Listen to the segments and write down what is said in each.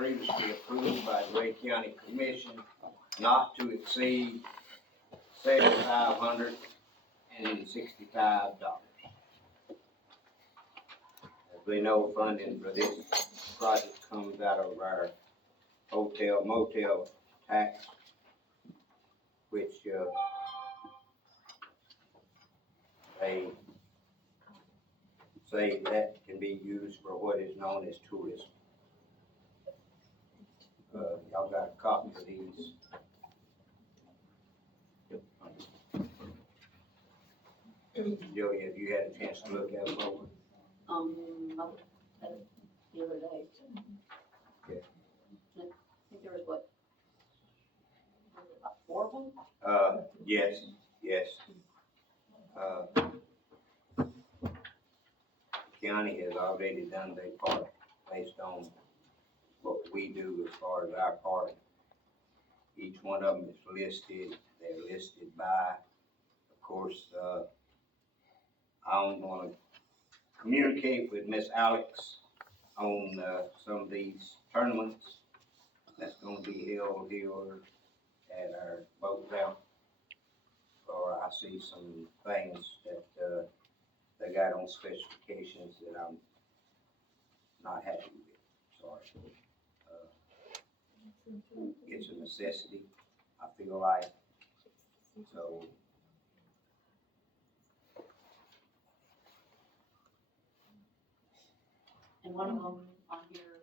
previously approved by the Wake County Commission not to exceed $7,565. As we know, funding for this project comes out of our hotel motel tax, which, they say that can be used for what is known as tourism. Y'all got a copy of these? Joey, have you had a chance to look at them over? The other day. Okay. I think there was what? About 4 of them? Yes. County has already done their part based on what we do as far as our part. Each one of them is listed, they're listed by, of course, I'm gonna communicate with Miss Alex on, some of these tournaments that's gonna be held here at our boat ramp. Or I see some things that, they got on specifications that I'm not happy with, sorry. It's a necessity, I feel like, so. And one of them on here,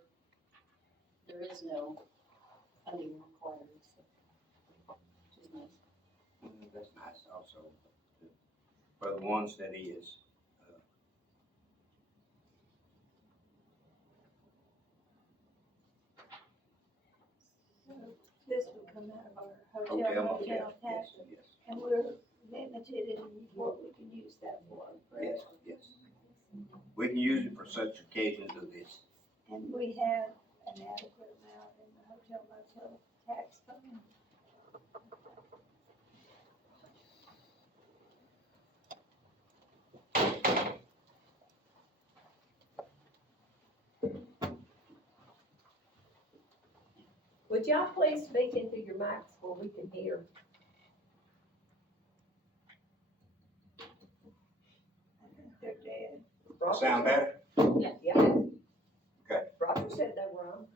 there is no funding required, so, which is nice. That's nice also, for the ones that is. This would come out of our Hotel hotel motel, motel tax, yes, and we're limited in what we can use that for, yes, correct? yes. We can use it for such occasions as this. And we have an adequate amount in the hotel motel tax fund. Would y'all please speak into your mics where we can hear? I think they're dead. Roger Sound better? Yeah. Yeah. Okay. Roger said they were on.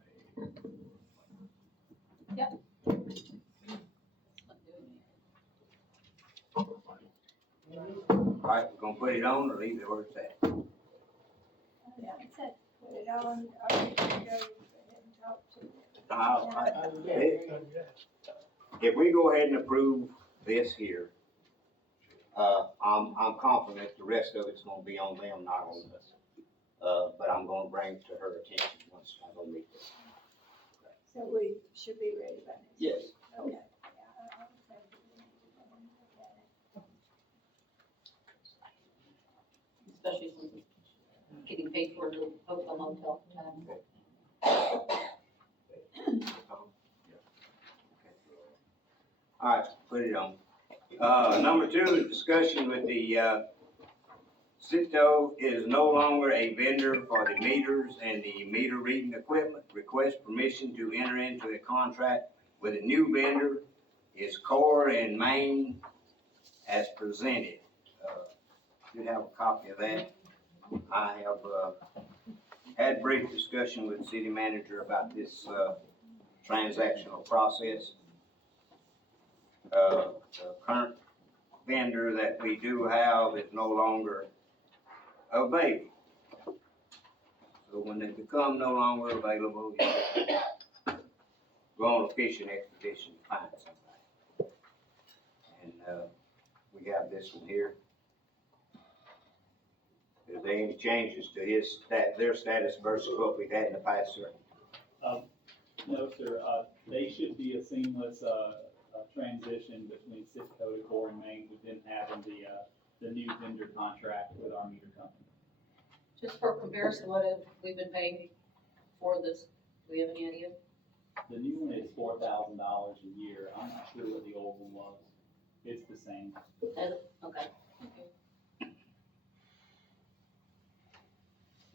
All right, we're gonna put it on or leave it where it's at? Yeah, it said, put it on, or we can go ahead and talk to them. If we go ahead and approve this here, I'm confident the rest of it's gonna be on them, not on us. But I'm gonna bring it to her attention once I go meet with her. So we should be ready by next. Yes. Okay. Yeah, I would say we need to go and look at it. Especially since it's getting paid for the hotel motel time. All right, put it on. Number 2 is discussion with the, Cito is no longer a vendor for the meters and the meter reading equipment. Request permission to enter into a contract with a new vendor is Core and Main as presented. You have a copy of that. I have, had brief discussion with the city manager about this, transactional process. The current vendor that we do have is no longer available. So when they become no longer available, go on a fishing expedition to find somebody. And, we have this one here. Is there any changes to their status versus what we've had in the past, sir? No, sir, they should be a seamless, transition between Citgo to Core and Main with them having the new vendor contract with our meter company. Just for comparison, what have we been paying for this? Do we have any idea? The new one is $4,000 a year. I'm not sure what the old one was. It's the same. Okay.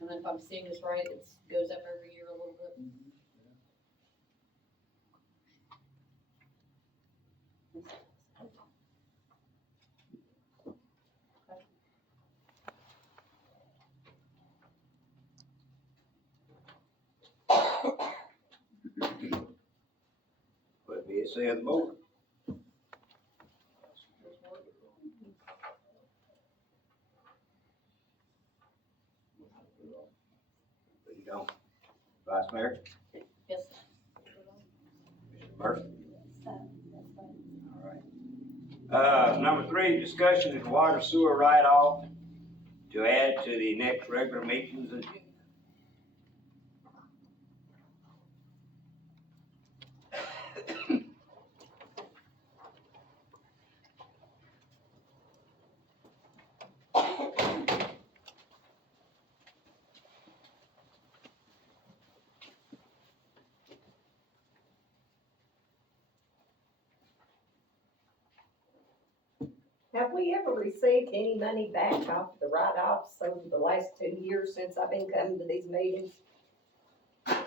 And then if I'm seeing this right, it goes up every year a little bit. it says more. But you don't. Vice Mayor, Yes. Mr. Murphy. That's fine. All right. Number 3, discussion of water sewer write-off to add to the next regular meetings agenda. Have we ever received any money back off the write-offs over the last 2 years since I've been coming to these meetings? I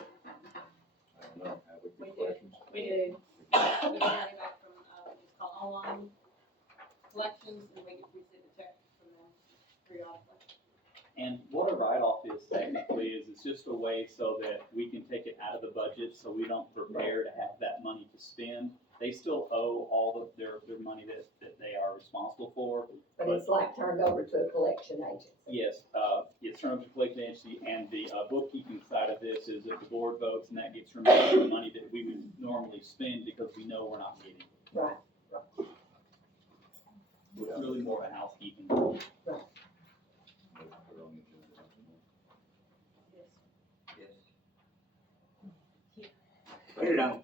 don't know. Have we We got do. questions? We do. We get money back from, it's called online collections, and we receive a check from them periodically. And what a write-off is technically is it's just a way so that we can take it out of the budget, so we don't prepare to have that money to spend. They still owe all of their money that they are responsible for. But it's like turned over to a collection agency. Yes, it's turned over to collection agency, and the bookkeeping side of this is if the board votes and that gets removed, the money that we would normally spend because we know we're not getting it. Right. It's really more of a housekeeping. Yes. Yes. Put it on.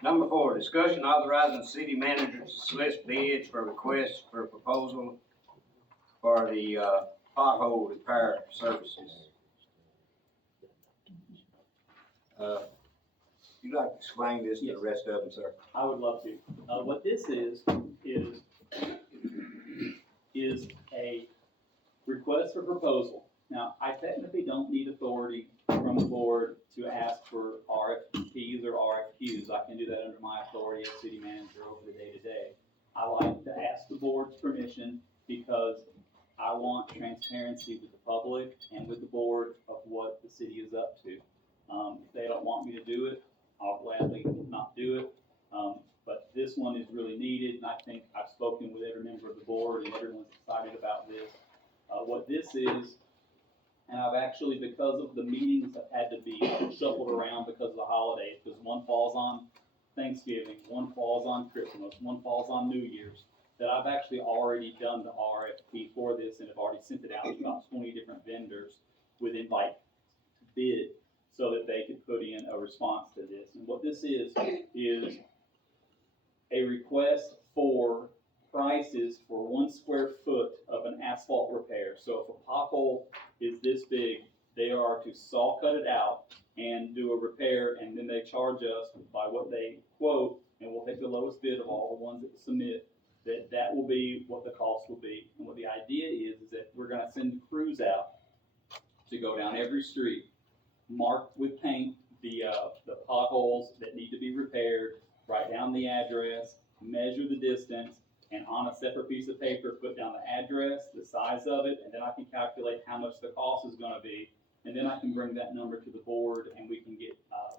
Number 4, discussion authorizing city manager to solicit bids for requests for proposal for the pothole repair services. You'd like to explain this to the rest of them, sir? I would love to. What this is a request for proposal. Now, I technically don't need authority from the board to ask for RFPs or RFQs. I can do that under my authority as city manager over the day-to-day. I like to ask the board's permission because I want transparency with the public and with the board of what the city is up to. If they don't want me to do it, I'll gladly not do it. But this one is really needed, and I think I've spoken with every member of the board, and everyone's excited about this. What this is, and I've actually, because of the meetings have had to be shuffled around because of the holidays, because one falls on Thanksgiving, one falls on Christmas, one falls on New Year's, that I've actually already done the RFP for this and have already sent it out to about 20 different vendors with invite to bid so that they could put in a response to this. And what this is a request for prices for 1 square foot of an asphalt repair. So if a pothole is this big, they are to saw cut it out and do a repair, and then they charge us by what they quote, and we'll take the lowest bid of all the ones that submit, that will be what the cost will be. And what the idea is that we're gonna send crews out to go down every street, mark with paint the potholes that need to be repaired, write down the address, measure the distance, and on a separate piece of paper, put down the address, the size of it, and then I can calculate how much the cost is gonna be. And then I can bring that number to the board and we can get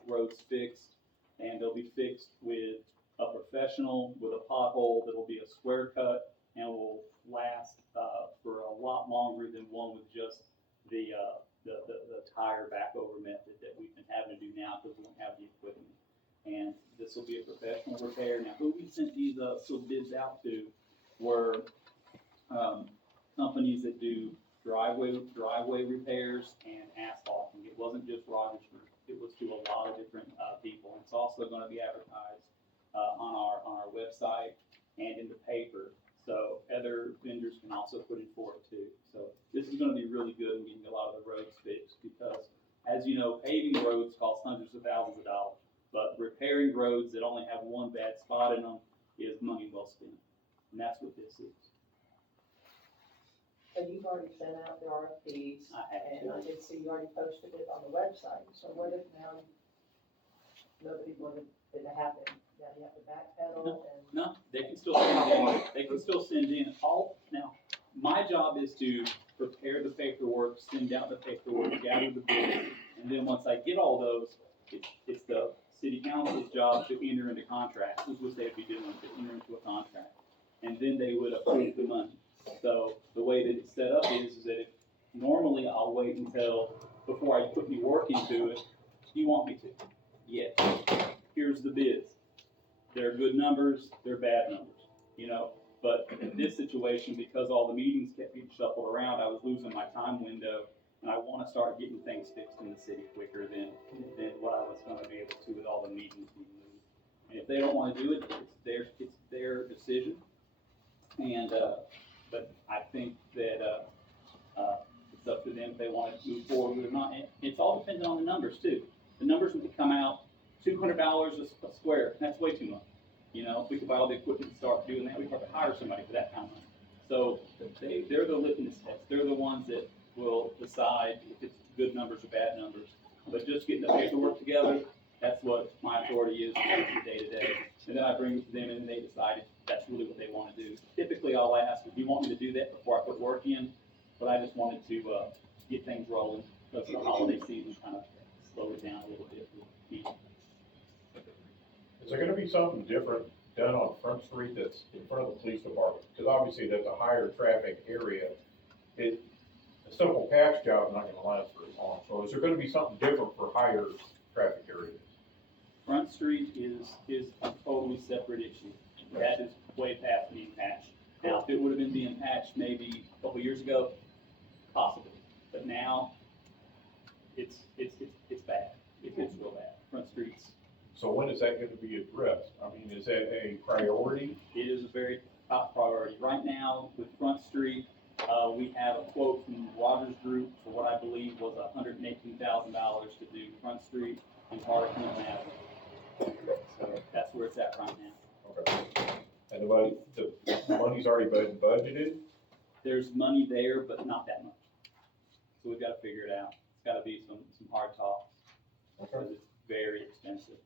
roads fixed. And they'll be fixed with a professional, with a pothole that'll be a square cut and will last for a lot longer than one with just the tire back over method that we've been having to do now because we don't have the equipment. And this will be a professional repair. Now, who we sent these bids out to were companies that do driveway repairs and asphalting. It wasn't just Rogersford. It was to a lot of different people. It's also going to be advertised on our website and in the paper. So other vendors can also put in for it too. So this is going to be really good in getting a lot of the roads fixed because, as you know, paving roads cost hundreds of thousands of dollars. But repairing roads that only have one bad spot in them is money well spent. And that's what this is. So you've already sent out the RFPs, I have and I did see you already posted it on the website, so what if now nobody wanted it to happen, that you have to backpedal and. No, they can still send in, they can still send in now, my job is to prepare the paperwork, send out the paperwork, gather the bids, and then once I get all those, it's the city council's job to enter into contracts, which they'd be doing, to enter into a contract. And then they would approve the money. So the way that it's set up is that if, normally I'll wait until, before I put any work into it, do you want me to? Yes. Here's the bids. They're good numbers, they're bad numbers, you know? But in this situation, because all the meetings kept getting shuffled around, I was losing my time window, and I wanna start getting things fixed in the city quicker than what I was gonna be able to with all the meetings being moved. And if they don't wanna do it, it's their decision. And, but I think that, it's up to them if they wanna move forward or not. And it's all dependent on the numbers too. The numbers would come out $200 a square, that's way too much. You know, if we could buy all the equipment and start doing that, we could probably hire somebody for that kind of money. So they're the litmus test. They're the ones that will decide if it's good numbers or bad numbers. But just getting the paperwork together, that's what my authority is day to day. And then I bring it to them and they decide if that's really what they want to do. Typically, I'll ask, do you want me to do that before I put work in? But I just wanted to get things rolling because the holiday season kind of slowed it down a little bit with meetings. Is there gonna be something different done on Front Street that's in front of the police department? Because obviously that's a higher traffic area. A simple patch job is not gonna last very long. So is there gonna be something different for higher traffic areas? Front Street is a totally separate issue. That is way past being patched. Now, if it would have been being patched maybe a couple years ago, possibly. But now, it's bad. It's real bad. Front Street's, So when is that gonna be addressed? I mean, is that a priority? it is a very top priority. Right now, with Front Street, we have a quote from Rogers Group for what I believe was $118,000 to do Front Street and part of Clinton Avenue. So that's where it's at right now. Okay. And the money's already been budgeted? There's money there, but not that much. So we've got to figure it out. It's got to be some hard talks because it's very expensive.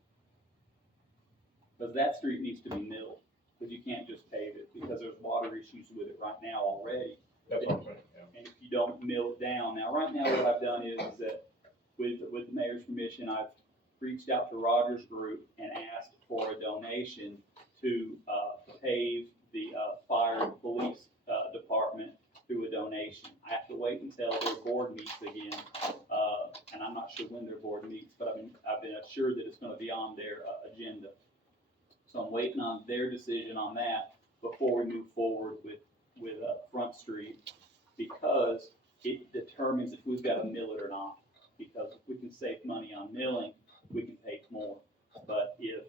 Because that street needs to be milled, because you can't just pave it, because there's water issues with it right now already. That's what I'm saying, yeah. And if you don't mill it down, now right now what I've done is that with the mayor's permission, I've reached out to Rogers Group and asked for a donation to pave the fire and police department through a donation. I have to wait until their board meets again, and I'm not sure when their board meets, but I've been assured that it's gonna be on their agenda. So I'm waiting on their decision on that before we move forward with Front Street, because it determines if we've got to mill it or not. Because if we can save money on milling, we can pay more. But if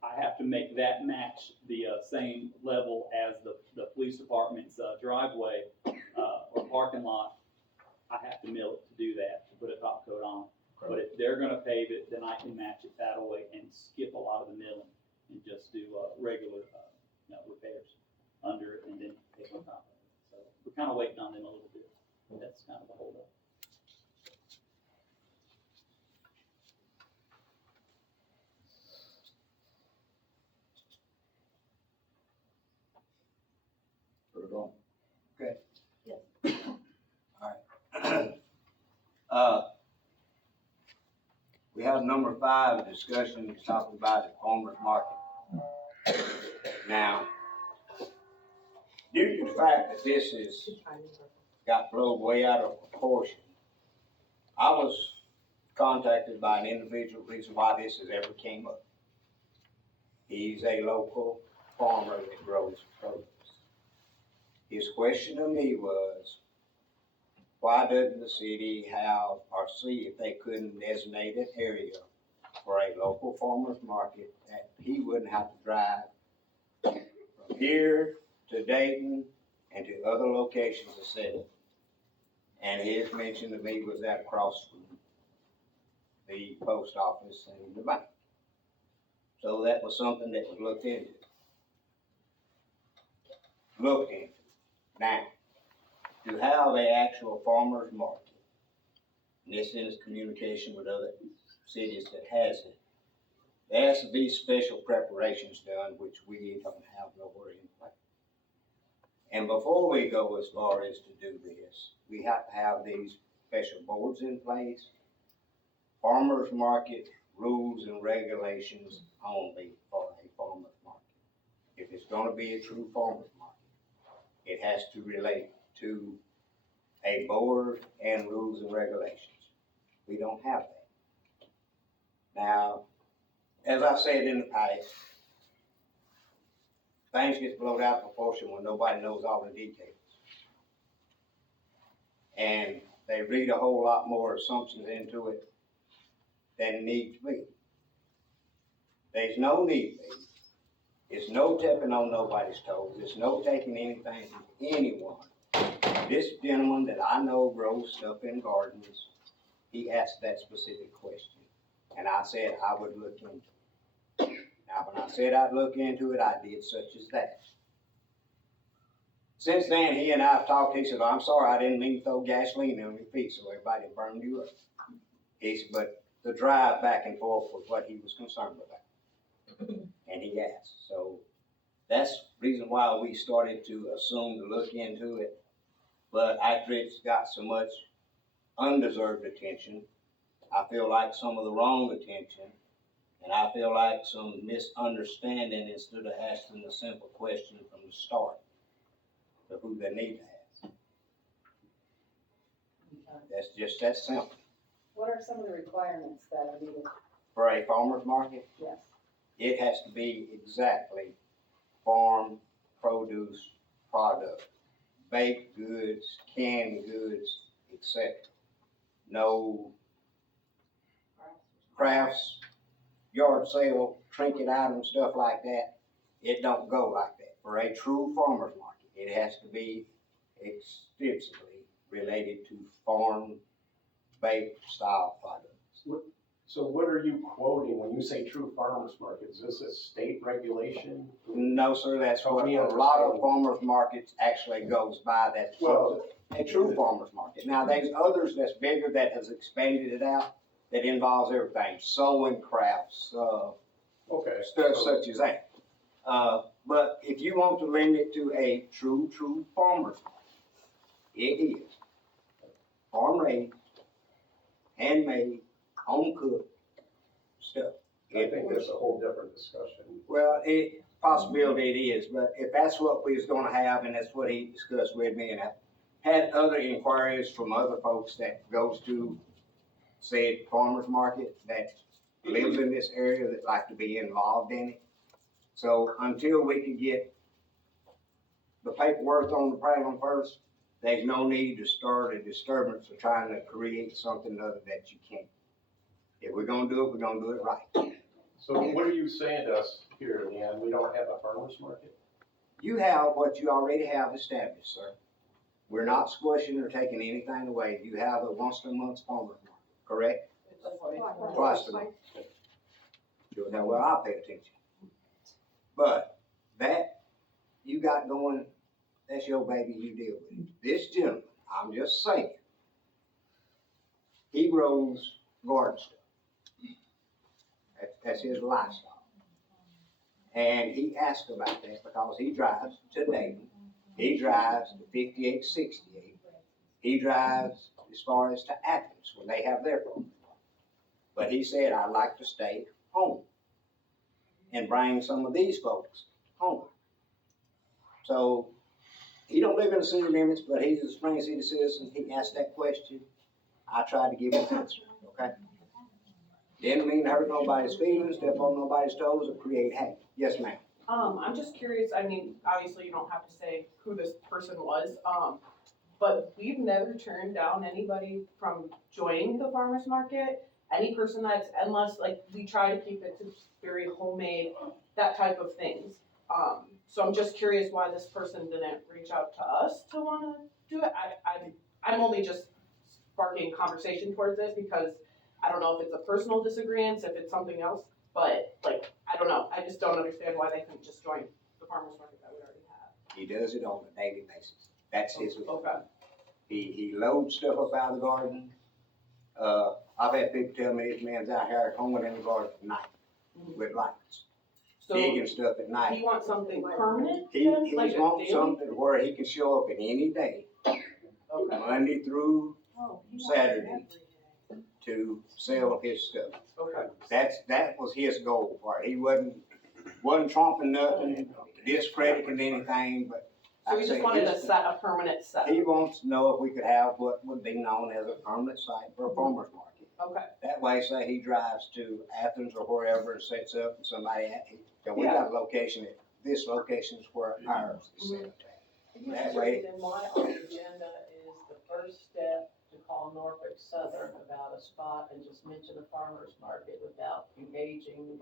I have to make that match the same level as the police department's driveway or parking lot, I have to mill it to do that, to put a top coat on. But if they're gonna pave it, then I can match it that way and skip a lot of the milling and just do regular repairs under it and then pave on top of it. So we're kind of waiting on them a little bit. That's kind of the holdup. Put it on. Okay. Yes. All right. We have number 5, discussion, it's talking about the farmer's market. Now, due to the fact that this is got blown way out of proportion, I was contacted by an individual, reason why this has ever came up. He's a local farmer that grows produce. His question to me was, why doesn't the city have, or see if they couldn't designate an area for a local farmer's market that he wouldn't have to drive from here to Dayton and to other locations to sell. And his mention to me was that across from the post office and the bank. So that was something that was looked into. Now, to have an actual farmer's market, and this is communication with other cities that has it, There has to be special preparations done, which we don't have nowhere in place. And before we go as far as to do this, we have to have these special boards in place, farmer's market rules and regulations only for a farmer's market. If it's gonna be a true farmer's market, it has to relate to a board and rules and regulations. We don't have that. Now, as I said in the past, things get blown out of proportion when nobody knows all the details. And they read a whole lot more assumptions into it than need to be. There's no need to be. It's no stepping on nobody's toes. It's no taking anything from anyone. This gentleman that I know grows stuff in gardens, he asked that specific question. And I said I would look into it. Now, when I said I'd look into it, I did such as that. Since then, he and I have talked. He said, I'm sorry, I didn't mean to throw gasoline on your feet so everybody burned you up. He said, but the drive back and forth was what he was concerned about. And he asked. So that's the reason why we started to assume to look into it. But after it's got so much undeserved attention, I feel like some of the wrong attention, and I feel like some misunderstanding instead of asking the simple question from the start of who they need to have. That's just that simple. What are some of the requirements that are needed? For a farmer's market, Yes. it has to be exactly farm produce product, baked goods, canned goods, etc. No crafts, yard sale, trinket items, stuff like that. It don't go like that. For a true farmer's market, it has to be extensively related to farm baked style products. So what are you quoting when you say true farmers market? Is this a state regulation? No, sir, that's Help what me a lot of understand. farmers markets actually goes by. That's Well, a true farmer's market. Now, there's others that's bigger that has expanded it out that involves everything, sewing crafts, okay. stuff so- such as that. But if you want to limit it to a true farmer's market, it is farm raised, handmade, home cooked stuff. I think that's a whole different discussion. Well, possibility it is, but if that's what we was gonna have, and that's what he discussed with me, and I had other inquiries from other folks that goes to, say, farmer's market, that lives in this area, that like to be involved in it. So until we can get the paperwork on the ground first, there's no need to start a disturbance of trying to create something other that you can't. If we're gonna do it, we're gonna do it right. So what are you saying to us here, Leanne? We don't have a farmers market? You have what you already have established, sir. We're not squishing or taking anything away. You have a once a month farmer's market, correct? Twice a month. You'll know, well, I'll pay attention. But that you got going, that's your baby, you deal with it. This gentleman, I'm just saying, he grows garden stuff. That's his lifestyle. And he asked about that because he drives to Dayton. He drives to 5868. He drives as far as to Athens when they have their farm. But he said, I'd like to stay home and bring some of these folks home. So he don't live in the city limits, but he's a Spring City citizen. He asked that question. I tried to give him an answer, okay? Didn't mean to hurt nobody's feelings, step on nobody's toes, or create hate. Yes, ma'am. I'm just curious, I mean, obviously you don't have to say who this person was, but we've never turned down anybody from joining the farmer's market. Any person that's, unless, like, we try to keep it to very homemade, that type of things. So I'm just curious why this person didn't reach out to us to wanna do it. I'm only just sparking conversation towards this because I don't know if it's a personal disagreement, if it's something else, but like, I don't know. I just don't understand why they couldn't just join the farmer's market that we already have. He does it on a daily basis. That's his. Okay. He loads stuff up out of the garden. I've had people tell me this man's out here hoeing in the garden at night. with lights, So big and stuff at he night. wants something permanent He then, like a wants daily? something where he can show up in any day, Okay, Monday through Oh, he wants Saturday. every day. to sell his stuff. okay. That was his goal for it. He wasn't trumping nothing, discrediting anything, but So like he I say, just wanted his- a permanent set. he wants to know if we could have what would be known as a permanent site for a farmer's market. Okay, That way, say he drives to Athens or wherever and sets up and somebody, we got a location, this location is where ours is set up at. That way- Then why on the agenda is the first step to call Norfolk Southern about a spot and just mention a farmer's market without engaging?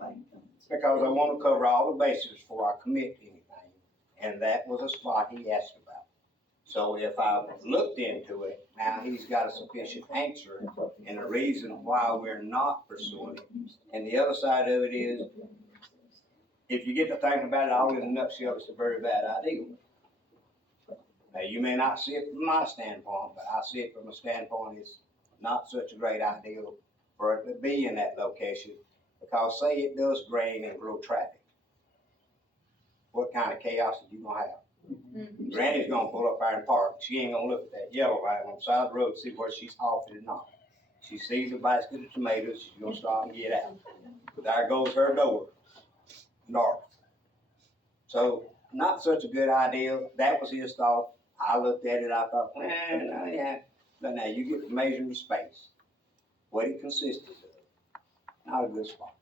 Because I want to cover all the bases before I commit to anything, and that was a spot he asked about. So if I looked into it, now he's got a sufficient answer and a reason why we're not pursuing it. And the other side of it is, if you get to thinking about it all in a nutshell, it's a very bad idea. Now, you may not see it from my standpoint, but I see it from a standpoint, it's not such a great idea for it to be in that location. Because say it does drain and grow traffic. What kind of chaos are you gonna have? Granny's gonna pull up there and park, she ain't gonna look at that yellow light on the side of the road, to see where she's off it or not. She sees a basket of tomatoes, she's gonna stop and get out. There goes her door, north. So, not such a good idea, that was his thought. I looked at it, I thought, no, yeah, but now you get to measuring the space, what it consisted of, not a good spot.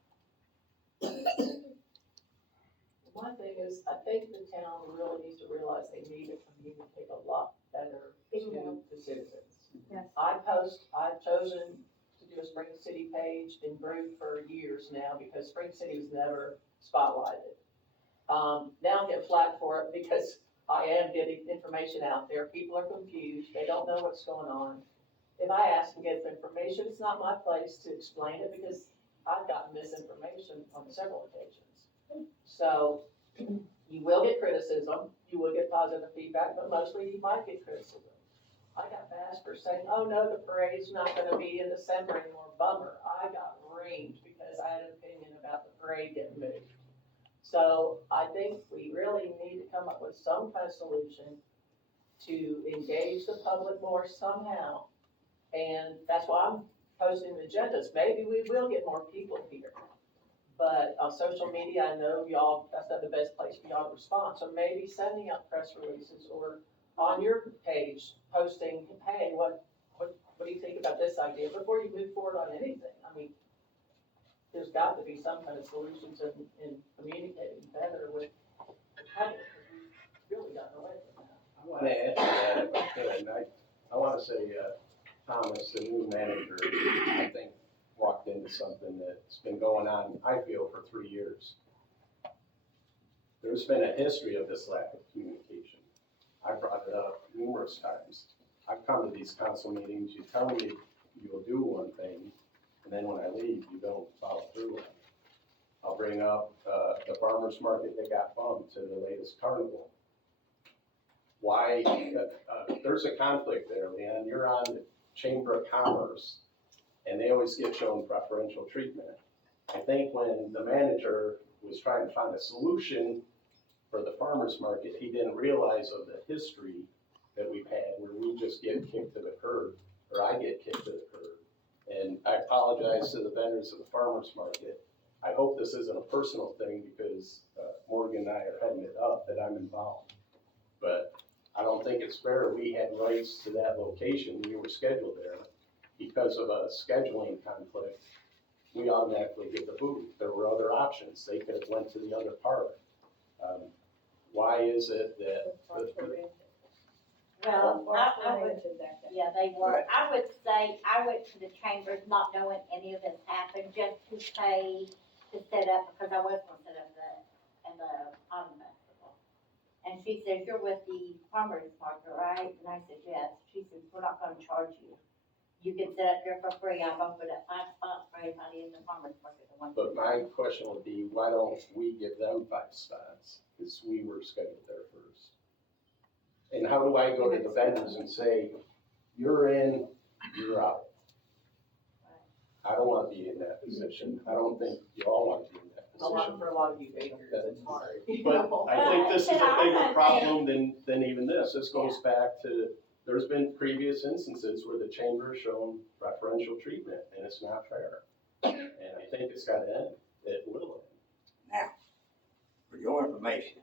One thing is, I think the town really needs to realize they need to communicate a lot better to the citizens. Yes. I've chosen to do a Spring City page in Broome for years now because Spring City was never spotlighted. Now I'm getting flack for it because I am getting information out there. People are confused. They don't know what's going on. If I ask to get information, it's not my place to explain it because I've gotten misinformation on several occasions. So you will get criticism, you will get positive feedback, but mostly you might get criticism. I got bashed for saying, oh no, the parade's not gonna be in December anymore. Bummer. I got reamed because I had an opinion about the parade getting moved. So I think we really need to come up with some kind of solution to engage the public more somehow. And that's why I'm posting the agendas. Maybe we will get more people here. But on social media, I know y'all, that's not the best place for y'all to respond. So maybe sending out press releases or on your page posting, hey, what do you think about this idea before you move forward on anything? I mean, there's got to be some kind of solutions in communicating better with the public, because we've really gotten away from that. I want to add to that if I could. I want to say, Thomas, the new manager, I think walked into something that's been going on, I feel, for 3 years. There's been a history of this lack of communication. I brought it up numerous times. I've come to these council meetings, you tell me you'll do one thing, and then when I leave, you don't follow through on it. I'll bring up the farmer's market that got bumped to the latest carnival. Why, there's a conflict there, man. You're on the Chamber of Commerce, and they always get shown preferential treatment. I think when the manager was trying to find a solution for the farmer's market, he didn't realize of the history that we've had where we just get kicked to the curb, or I get kicked to the curb. And I apologize to the vendors of the farmer's market. I hope this isn't a personal thing because Morgan and I are heading it up that I'm involved. But I don't think it's fair. We had rights to that location. We were scheduled there. Because of a scheduling conflict, we automatically get the boot. There were other options. They could have went to the other park. Why is it that? Well, I would, yeah, they were. I would say, I went to the chambers not knowing any of this happened, just to pay to set up, because I was gonna set up the autumn festival. And she says, you're with the farmer's market, right? And I said, yes. She says, we're not gonna charge you. You can sit up here for free. I've opened up 5 spots for anybody in the farmer's market that wants to. But my question would be, why don't we give them 5 spots? Because we were scheduled there first. And how do I go to the vendors and say, you're in, you're out? I don't want to be in that position. I don't think you all want to be in that For a lot of you bakers, it's hard. you But know? I think this is a I bigger think- problem than even this. This goes back to, there's been previous instances where the chamber has shown preferential treatment, and it's not fair. And I think it's gotta end. It will end. For your information,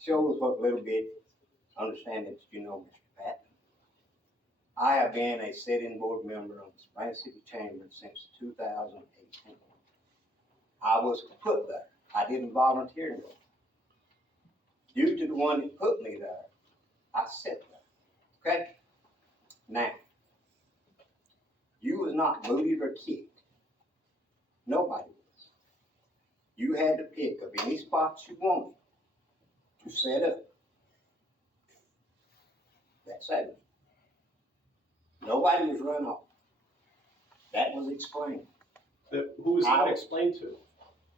shows what little bit understanding that you know, Mr. Patton. I have been a sitting board member of the Spring City Chamber since 2018. I was put there. I didn't volunteer to. Due to the one that put me there, I sat there. Okay? Now, you was not booted or kicked. Nobody was. You had to pick of any spots you wanted to set up. That's it. Nobody was run off. That was explained. Who was that explained to?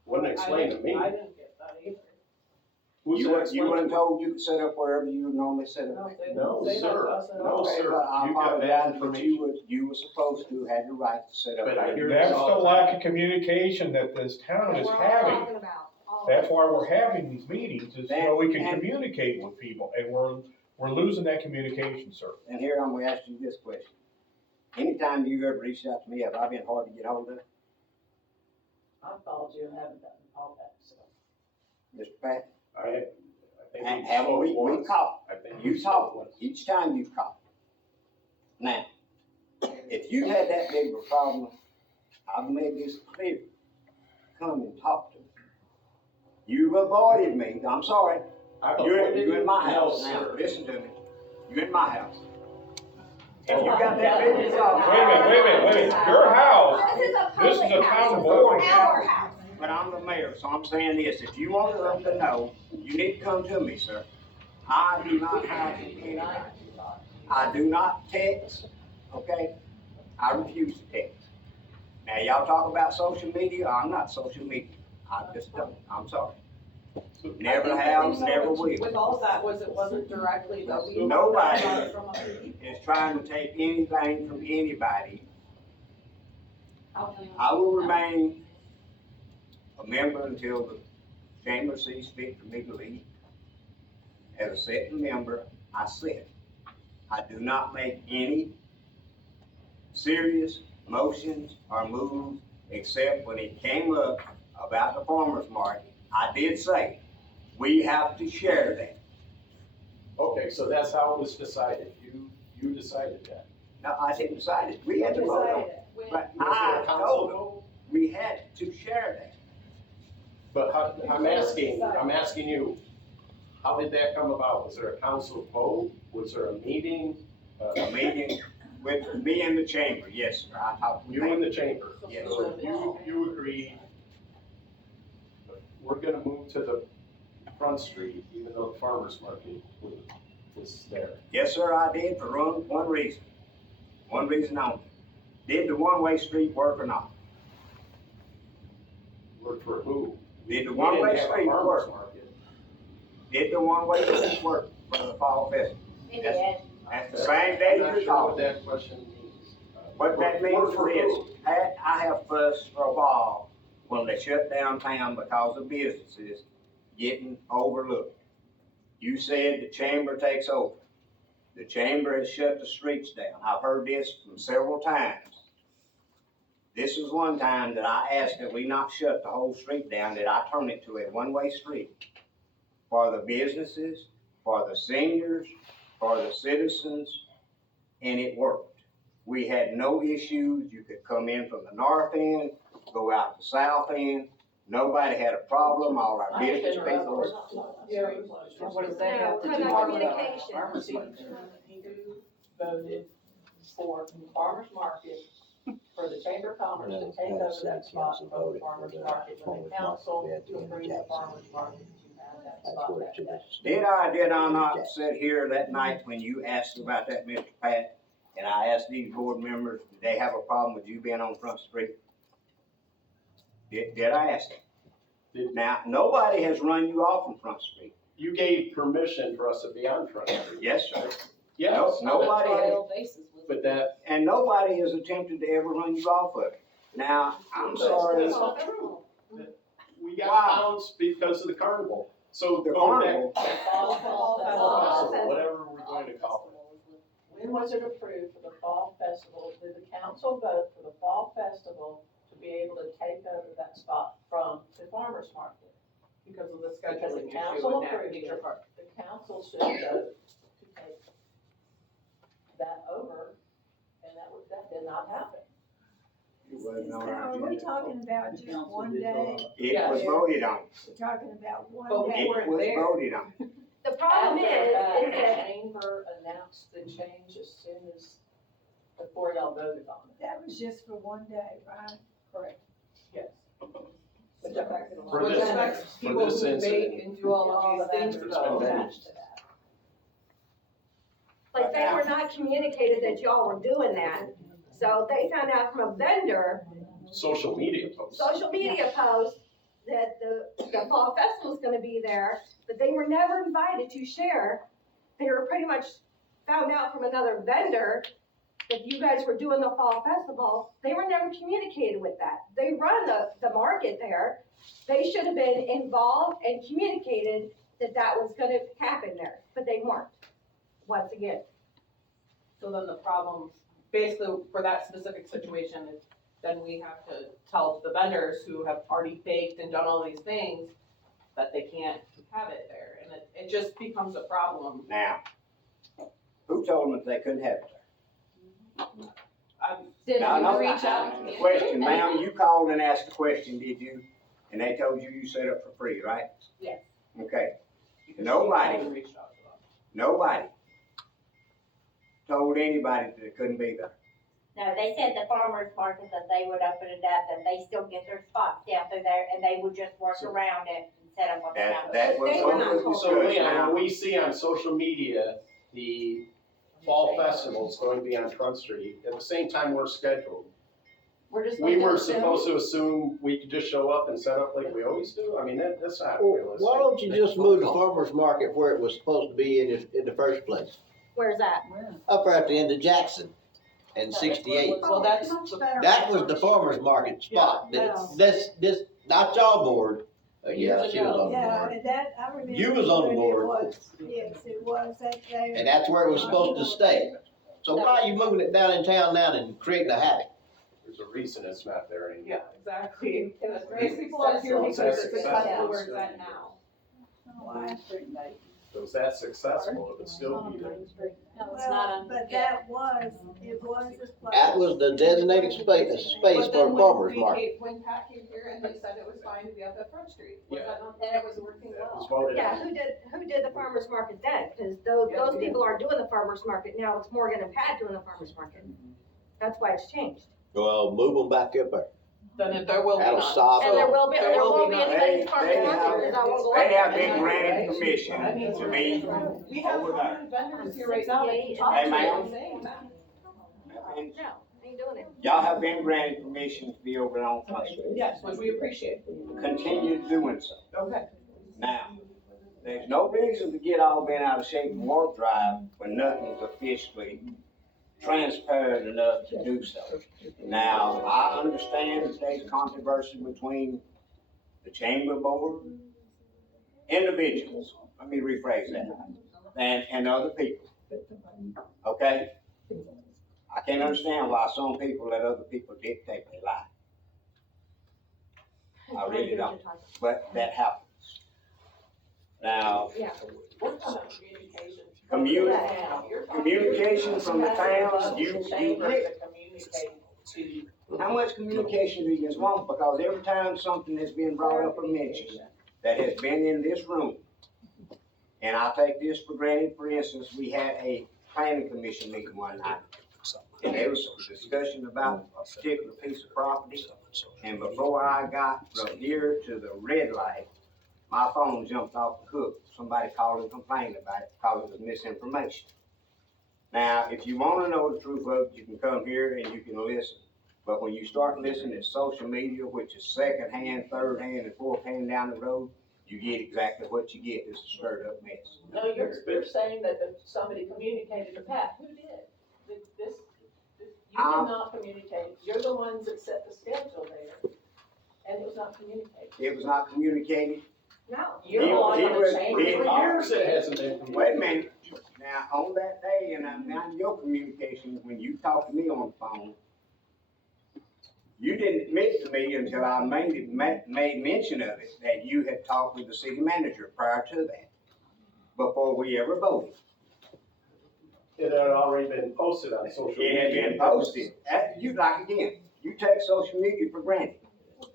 Wasn't explained to me. I didn't get that either. Who's You that weren't explained to? told you could set up wherever you would normally set up. No, they didn't No, say that to sir. us at No, all. Okay, sir. but I You got bad apologize, but information. you were supposed to, had the right to set up. But I wherever hear you- this That's all the the lack time. of communication that this town is having. That's why we're having these meetings, is so we can communicate with people, and we're losing that communication, sir. And here I'm gonna ask you this question. Anytime you ever reached out to me, have I been hard to get hold of? I called you and haven't gotten all that, so. Mr. Pat? I think And we have spoke we once. called? I think You we spoke talked, once. each time you've called. Now, if you had that big of a problem, I've made this clear. Come and talk to me. You've avoided me, I'm sorry. I've You're avoided in my you? house No, now, sir. listen to me. You're in my house. If you got that big of a problem. Wait a minute, your house, This is a this is public a house. town board. Our house. But I'm the mayor, so I'm saying this, if you want them to know, you need to come to me, sir. I do not hide from anybody. I do not text, okay? I refuse to text. Now, y'all talk about social media, I'm not social media. I just don't, I'm sorry. Never I think have, the thing never though will. with all of that was it wasn't directly that we. Nobody. got it from a- Is trying to take anything from anybody. I will remain a member until the chamber sees fit for me to leave. As a sitting member, I sit. I do not make any serious motions or moves, except when it came up about the farmer's market. I did say, we have to share that. Okay, so that's how it was decided. You decided that. Now, I didn't decide it, we had to vote on it. But Was there I a council told them, vote? we had to share that. But I'm asking you, how did that come about? Was there a council vote? Was there a meeting? A meeting with me in the chamber, yes, sir, I talked with You in them. the chamber? Yes. So you agreed, we're gonna move to the front street, even though the farmer's market was there. Yes, sir, I did for one reason only. Did the one-way street work or not? Work for who? Did the We one-way didn't have a street farmer's work? market. Did the one-way street work for the fall festival? It Yes. is. That's the same day I'm not you're sure what talking. that question means. What that Work means for is, who? Pat, I have fussed for a while when they shut down town because of businesses getting overlooked. You said the chamber takes over. The chamber has shut the streets down. I've heard this from several times. This was one time that I asked that we not shut the whole street down, that I turn it to a one-way street for the businesses, for the seniors, for the citizens, and it worked. We had no issues. You could come in from the north end, go out the south end. Nobody had a problem. All our I business understand, people were. What does that have to do No, with communication. pharmacy? Who voted for the farmer's market, for the chamber of commerce to take over that spot for the farmer's market, when the council to approve the farmer's market to have that spot back there? Did I not sit here that night when you asked about that, Mr. Pat? And I asked these board members, did they have a problem with you being on Front Street? Did I ask them? Now, nobody has run you off on Front Street. You gave permission for us to be on Front Street. Yes, sir. Yes. Nobody has, But that, and nobody has attempted to ever run you off of it. Now, I'm sorry, We got Wow. bounced because of the carnival. So The going back, carnival. Fall festival, festival. whatever we're going to call it. When was it approved for the fall festival? Did the council vote for the fall festival to be able to take over that spot from the farmer's market? Because of the Because scheduling the issue council with approved National it, Park. the council should vote to take that over, and that did not happen. It wasn't So on our are we agenda. talking about just one day? It was voted on. We're talking about one But we day? It weren't was there. voted on. The problem After is that, the that chamber announced the change as soon as, before y'all voted on it. That was just for one day, right? Correct. Yes. For Which this- affects for people this who incident. bake and do all of these things It's though. been Attached to that. Like, they were not communicated that y'all were doing that. So they found out from a vendor, Social media posts. social media post, that the fall festival's gonna be there, but they were never invited to share. They were pretty much found out from another vendor that you guys were doing the fall festival. They were never communicated with that. They run the market there. They should have been involved and communicated that that was gonna happen there, but they weren't, once again. So then the problem, basically for that specific situation, is then we have to tell the vendors who have already baked and done all these things that they can't have it there, and it just becomes a problem. Now, who told them that they couldn't have it there? Did No, no, you reach out? The question, ma'am, you called and asked the question, did you? And they told you set up for free, right? Yes. Okay, Nobody. Reached out to them. nobody told anybody that it couldn't be there. No, they said the farmer's market that they would open it up, and they still get their spots down through there, and they would just work around it and set up on the That was They were what not was told. So discussed Leon, now. when we see on social media, the fall festival is going to be on Front Street, at the same time we're scheduled. We're just We were assume- supposed to assume we could just show up and set up like we always do? I mean, that's not Well, realistic. why don't you just move the farmer's market where it was supposed to be in the first place? Where's that? Up there at the end of Jackson and 68. Well, that's Much the- better. That was the farmer's market spot. Yeah, This, not y'all board. Yeah, she was on the Yeah, board. and that, I remember. You was on the when it board. was. Yes, it was, that day. And that's where it was supposed to stay. So why are you moving it down in town now and creating a havoc? There's a reason it's not there anymore. Yeah, exactly. It was These people are here very because it's successful. successful where it's at now. Why? If it was that successful, it would still be there. No, it's not Well, on. but that was, it was a place. That was the designated space But for then a when farmer's we market. came- When Pat came here and they said it was fine to be up at Front Street, was Yeah. that not, And that was working That was well? voted Yeah, on. who did the farmer's market then? Cause those, Yeah, those we did. people aren't doing the farmer's market now, it's Morgan and Pat doing the farmer's market. That's why it's changed. Well, move them back up there. Then there will be That'll none. stop And there will be, There there will won't be be none. anybody's They farmer's have- market, cause I won't go up They there. have been granted permission I mean, to be we have over there. vendors here right now that can 68. talk Hey, to ma'am. you saying that. And No, ain't doing it. y'all have been granted permission to be over on Front Street. Yes, which we appreciate. Continue doing so. Okay. Now, there's no reason to get all bent out of shape and warp drive when nothing's officially transparent enough to do so. Now, I understand that there's controversy between the chamber board, individuals, let me rephrase that, and other people. Okay? I can't understand why some people let other people dictate their life. I really don't, but that happens. Now, We're talking about communication. Communi- communication from the towns, you Chamber get- to communicate to. how much communication do you just want? Because every time something has been brought up or mentioned that has been in this room, and I take this for granted, for instance, we had a planning commission meeting one night. And there was a discussion about a particular piece of property, and before I got from here to the red light, my phone jumped off the hook. Somebody called and complained about it because it was misinformation. Now, if you wanna know the truth of it, you can come here and you can listen. But when you start listening to social media, which is second hand, third hand, and fourth hand down the road, you get exactly what you get. It's a stirred up mess. No, you're saying that somebody communicated to Pat. Who did? This, you did not communicate. You're the ones that set the schedule there. And it was not communicated. It was not communicated? No. You're He- on he the was- chamber. he- For years it hasn't been communicated. Wait a minute, now, on that day, and now in your communication, when you talked to me on the phone, you didn't admit to me until I made mention of it, that you had talked with the city manager prior to that, before we ever voted. It had already been posted on social It media. had been posted, you, like again, you take social media for granted,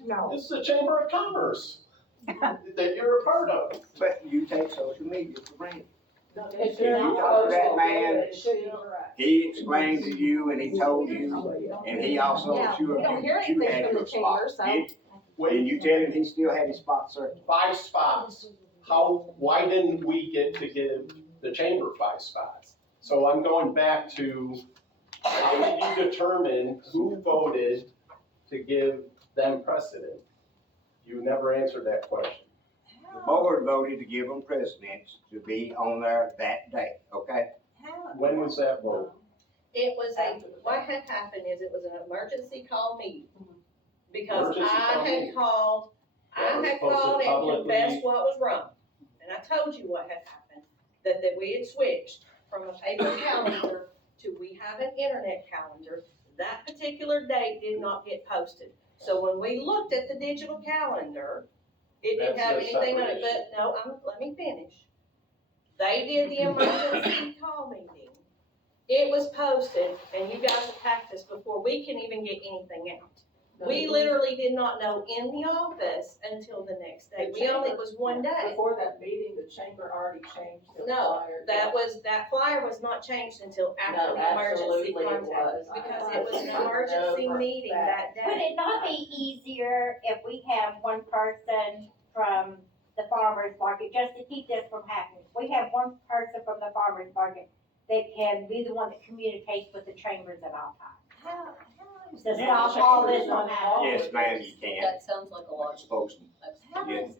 No. This is the Chamber of Commerce that you're a part of. but you take social media for granted. It's If you not talk to that posted, man, it should be correct. He explained to you and he told you, and he also Yeah, assured we don't you hear that you anything had from your the chamber, spot. so. Did you tell him he still had his spot, sir? 5 spots. Why didn't we get to give the chamber 5 spots? So I'm going back to, how did you determine who voted to give them precedent? You never answered that question. The board voted to give them precedence to be on there that day, okay? When was that vote? It was what had happened is it was an emergency call meeting. Because Emergency call I meeting. had called, That was and posted publicly. confessed what was wrong. And I told you what had happened, that we had switched from a paper calendar to we have an internet calendar. That particular date did not get posted. So when we looked at the digital calendar, it didn't That's have a anything on separate it, but no, let me finish. They did the emergency call meeting. It was posted, and you guys attacked us before we can even get anything out. We literally did not know in the office until the next day. We only, it was one day. Before that meeting, the chamber already changed their No, flyer. that flyer was not changed until after No, the emergency absolutely it contact. was. Because it was an emergency meeting that day. Would it not be easier if we have one person from the farmer's market, just to keep this from happening? We have one person from the farmer's market that can be the one that communicates with the chambers at all times. To stop all this from happening. Yes, ma'am, you can. That sounds like a lot. Supposed to. How Yes. is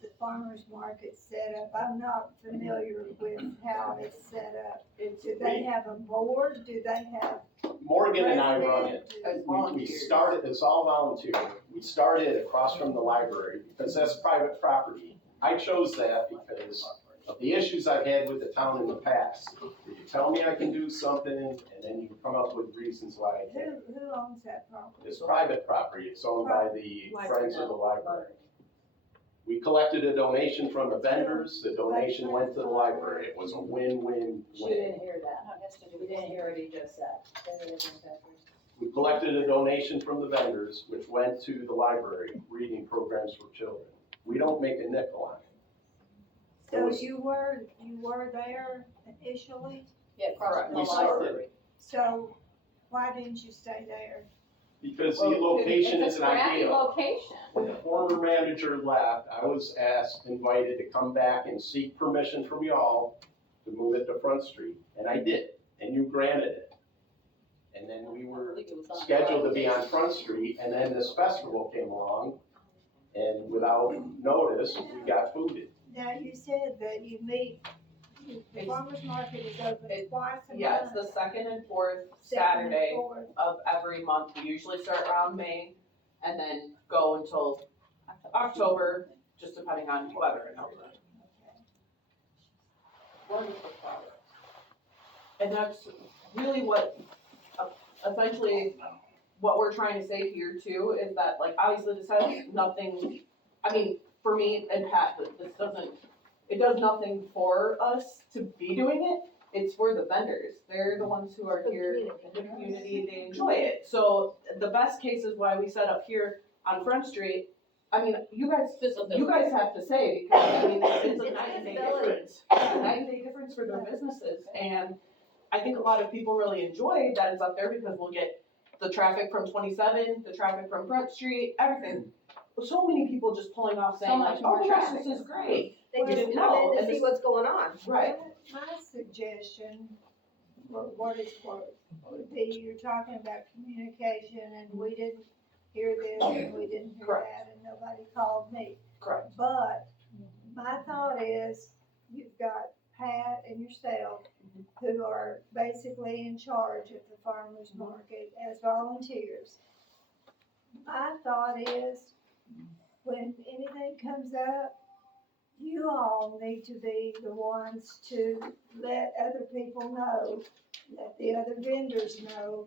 the farmer's market set up? I'm not familiar with how it's set up. Do they have a board? Do they have? Morgan and I run it. As We volunteers. started, it's all volunteer. We started across from the library because that's private property. I chose that because of the issues I've had with the town in the past. You tell me I can do something and then you come up with reasons why I can't. Who owns that property? It's private property. It's owned by the Friends of the Library. We collected a donation from the vendors. The donation went to the library. It was a win-win-win. She didn't hear that. We didn't hear what he just said. We collected a donation from the vendors, which went to the library, reading programs for children. We don't make a nickel on it. So you were there initially? Yeah, across from the We started. library. So why didn't you stay there? Because the location isn't ideal. location. When the former manager left, I was invited to come back and seek permission from y'all to move it to Front Street, and I did, and you granted it. And then we were scheduled to be on Front Street, and then this festival came along, and without notice, we got booted. Now, you said that you meet, the farmer's market is open twice a month. Yeah, it's the second and fourth second and Saturday fourth. of every month. We usually start around May and then go until October, just depending on weather and all that. Wonderful flower. And that's really what, essentially, what we're trying to say here too, is that like, obviously this has nothing, I mean, for me and Pat, this doesn't, it does nothing for us to be doing it. It's for the vendors. They're the ones who are here in the community, they enjoy it. So the best case is why we set up here on Front Street. I mean, you guys have to say, because I mean, it's a night and day difference. It's a night and day difference for their businesses. And I think a lot of people really enjoy that it's up there because we'll get the traffic from 27, the traffic from Front Street, everything. So many people just pulling off saying like, much oh more my gosh, traffic. this is great. They We just didn't come know, in and to see this- what's going on. Right. My suggestion, for what it's worth, would be you're talking about communication and we didn't hear this and we didn't hear Correct. that and nobody called me. Correct. But my thought is you've got Pat and yourself who are basically in charge of the farmer's market as volunteers. My thought is when anything comes up, you all need to be the ones to let other people know, let the other vendors know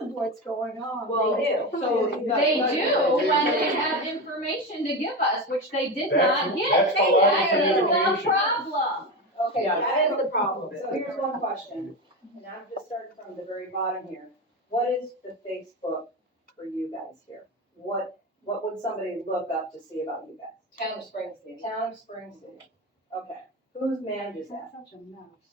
what's going on. Well, they do. So. They that- do when they have information to give us, which they did not get. That's the lack of That is the communication. problem. Okay, Yeah. that is the problem. So here's one question, and I'm just starting from the very bottom here. What is the Facebook for you guys here? What would somebody look up to see about you guys? Town of Spring City. Town of Spring City. Okay, who manages that? Such a mess.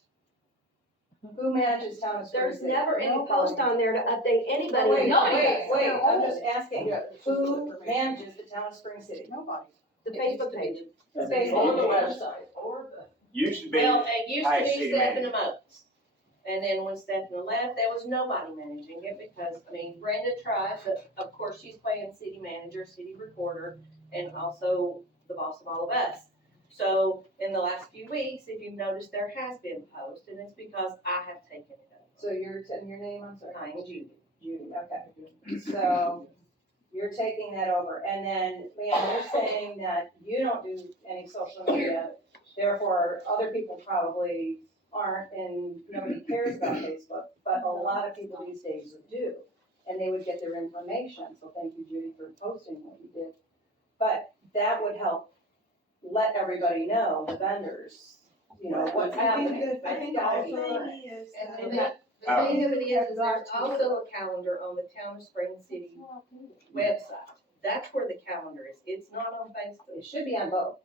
Who manages Town of Spring There's City? never any Nobody. post on there to update anybody. Wait, No, wait, I'm just asking, Yeah, it's just who information. manages the Town of Spring City? Nobody. The Facebook page. The Or Facebook the page. website, or the. Used to be, Well, it used Hi, to be City Stephanie Moats. And then when Stephanie left, there was nobody managing it because, I mean, Brenda tried, but of course she's playing city manager, city recorder, and also the boss of all of us. So in the last few weeks, if you've noticed, there has been post, and it's because I have taken it over. So your name, I'm sorry? I am Judy. Judy, okay. So you're taking that over. And then, Leanne, you're saying that you don't do any social media, therefore other people probably aren't and nobody cares about Facebook, but a lot of people these days do. And they would get their information. So thank you, Judy, for posting what you did. But that would help let everybody know, the vendors, you know, what's happening. I think That's the gotta be thing is, And uh, then the thing of it is there's also a calendar on the Town of Spring City website. That's where the calendar is. It's not on Facebook. It should be on both.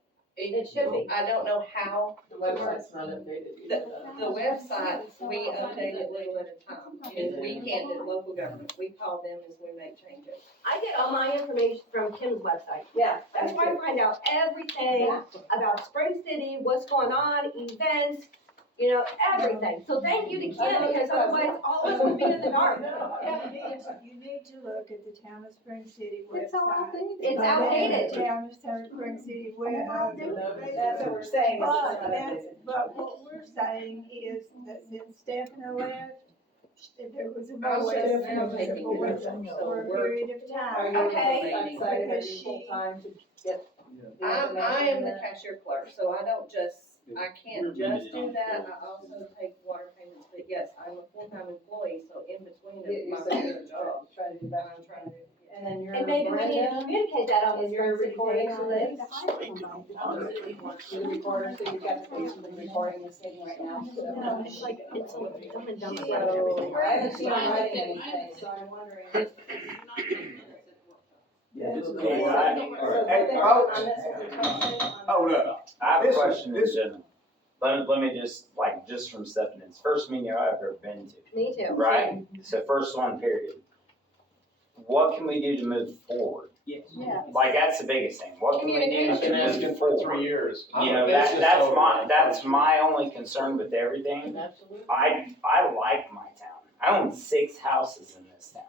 It should be. I don't know how. The website's not updated The, either. the website, we update it little at a time, and we can't do local government, we call them as we make changes. I get all my information from Kim's website. Yeah. That's where I find out everything about Spring City, what's going on, events, you know, everything. So thank you to Kim, because otherwise all of us would be in the dark. you need to look at the Town of Spring City website. It's outdated. Town of Spring City That's what we're saying. But what we're saying is that since Stephanie left, there was a I'm voice just for taking it over. a period of Are time. you Okay. excited that Because you she- full time to get the I information am the that- cashier clerk, so I don't just, I can't just do that, I also take water payments, but yes, I'm a full-time employee, so in between You of my said regular job, try to do that. I'm trying to do. And then you're And maybe we need to Brenda, communicate that on the and you're Spring City recording page. all this? You're the recorder, so you've got the person recording this meeting right now. No, it's like, it's so dumb and dumb. So I haven't seen them writing anything, so I'm wondering. Yes. So Hey, on folks. this one, we can't say on- hold up. I have a This is- question, this- Jenna. Let me just, like, just from stepping in, it's first meeting I've ever been to, Me too. right? So first one, period. What can we do to move forward? Yes. Yeah. Like, that's the biggest thing, what can we do I've been to asking move for forward? 3 years. You know, that's my only concern with everything. Absolutely. I like my town. I own 6 houses in this town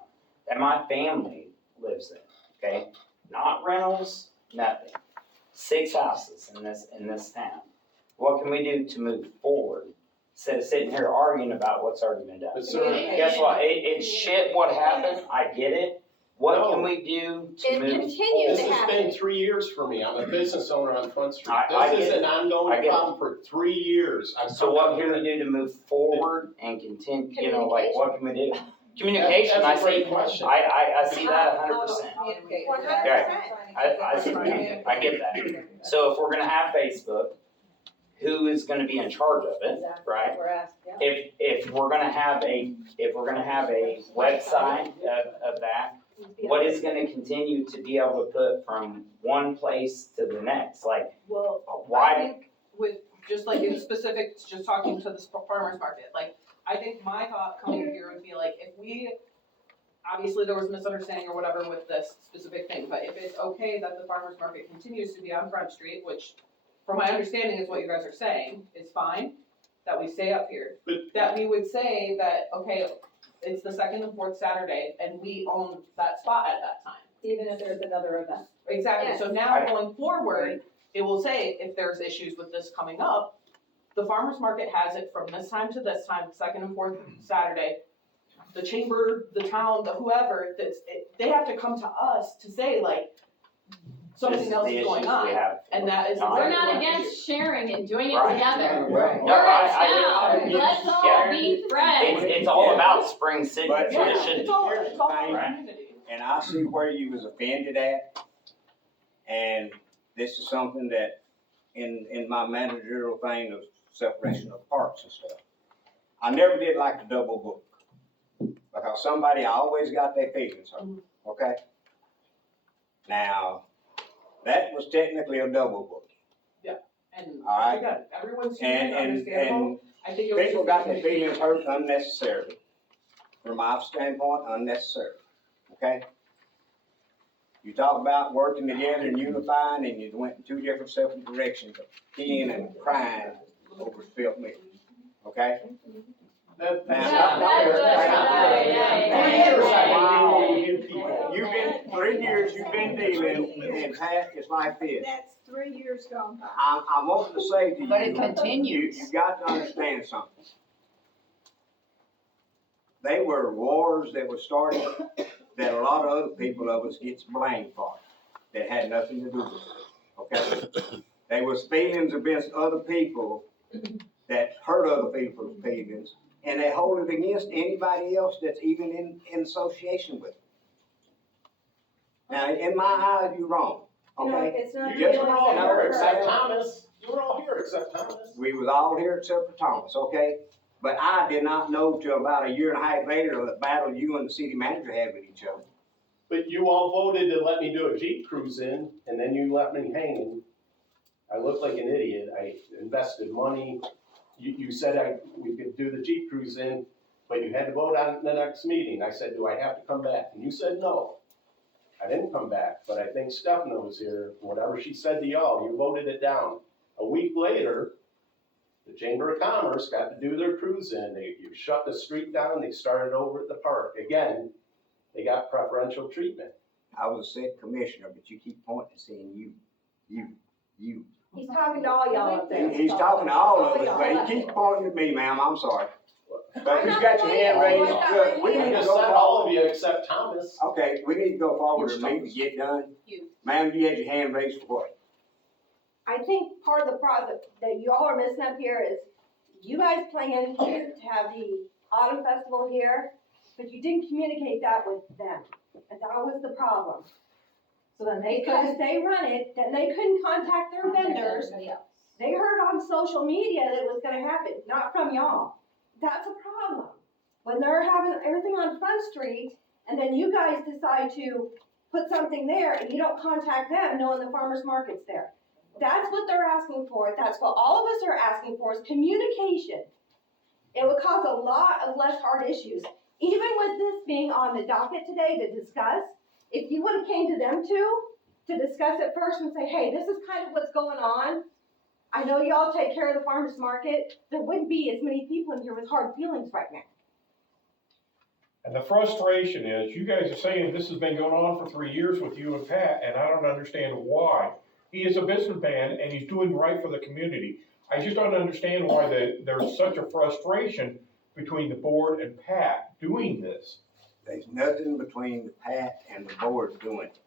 that my family lives in, okay? Not rentals, nothing. 6 houses in this town. What can we do to move forward instead of sitting here arguing about what's already been done? But sir, Guess what? It's shit what happened. I get it. What can we do to It move continues this to has happen. been 3 years for me. I'm a business owner on Front Street. I This is get an I ongoing get it. problem for 3 years. I've So come what down can we here. do to move forward and continue, you know, like, what can we do? Communication, That's a I see, great question. I see that 100%. Communicate. 100%. I see that. I get that. So if we're gonna have Facebook, who is gonna be in charge of it, right? We're asked, yeah. If we're gonna have a website of that, what is gonna continue to be able to put from one place to the next? Like, Well, I why, think with, just like in specific, just talking to the farmer's market, like, I think my thought coming here would be like, if we, obviously there was misunderstanding or whatever with this specific thing, but if it's okay that the farmer's market continues to be on Front Street, which from my understanding is what you guys are saying, is fine, that we stay up here. But- That we would say that, okay, it's the second and fourth Saturday, and we own that spot at that time. Even if there's another event. Exactly, so now going forward, it will say if there's issues with this coming up, the farmer's market has it from this time to this time, second and fourth Saturday. The chamber, the town, the whoever, they have to come to us to say like, something else is going on, and that is. No, We're exactly not what against it is. sharing and doing it Right. together. Right. We're a I town, let's all be friends. It's all about Spring City, But so it Yeah, should, it's all, here's the it's all thing. about community. And I see where you was offended at. And this is something that in my managerial thing of separation of parks and stuff. I never did like the double book. Because somebody always got their feelings hurt, okay? Now, that was technically a double book. And All right. again, everyone's And, human, and, understandable. and I think it was people just got their communication. feelings hurt unnecessarily. From my standpoint, unnecessarily, okay? You talk about working together and unifying, and you went in two different separate directions, peeing and crying over spilled milk, okay? That- You've been, 3 years you've been dealing, and Pat, it's like this. That's 3 years gone by. I want to say to you. But it continues. You got to understand something. They were wars that were started that a lot of other people of us gets blamed for, that had nothing to do with it, okay? They was feelings against other people that hurt other people's feelings, and they hold it against anybody else that's even in association with it. Now, in my eyes, you're wrong, You know, okay? it's not. You just You were all No, here it's- except Thomas. You were all here except Thomas. We was all here except for Thomas, okay? But I did not know till about a year and a half later of the battle you and the city manager had with each other. But you all voted to let me do a Jeep cruise in, and then you left me hanging. I looked like an idiot. I invested money. You said we could do the Jeep cruise in, but you had to vote on the next meeting. I said, do I have to come back? And you said no. I didn't come back, but I think Stephanie was here. Whatever she said to y'all, you voted it down. A week later, the Chamber of Commerce got to do their cruise in. You shut the street down, they started over at the park. Again, they got preferential treatment. I was a said commissioner, but you keep pointing and saying you. He's talking to all y'all up there. He's talking to all of us, but he keeps pointing at me, ma'am, I'm sorry. But you got your hand raised, look, we I need to just go said all forward. of you except Thomas. Okay, we need to go forward and meet to get done. Ma'am, you had your hand raised for what? I think part of the problem that y'all are missing up here is you guys planned to have the autumn festival here, but you didn't communicate that with them. And that was the problem. So then they Because could. they run it, then they couldn't contact their vendors. They heard on social media that it was gonna happen, not from y'all. That's a problem. When they're having everything on Front Street, and then you guys decide to put something there, and you don't contact them knowing the farmer's market's there. That's what they're asking for, that's what all of us are asking for, is communication. It would cause a lot of less hard issues. Even with this being on the docket today to discuss, if you would've came to them too, to discuss it first and say, hey, this is kind of what's going on. I know y'all take care of the farmer's market, there wouldn't be as many people in here with hard feelings right now. And the frustration is, you guys are saying this has been going on for 3 years with you and Pat, and I don't understand why. He is a businessman and he's doing right for the community. I just don't understand why there's such a frustration between the board and Pat doing this. There's nothing between the Pat and the board doing it.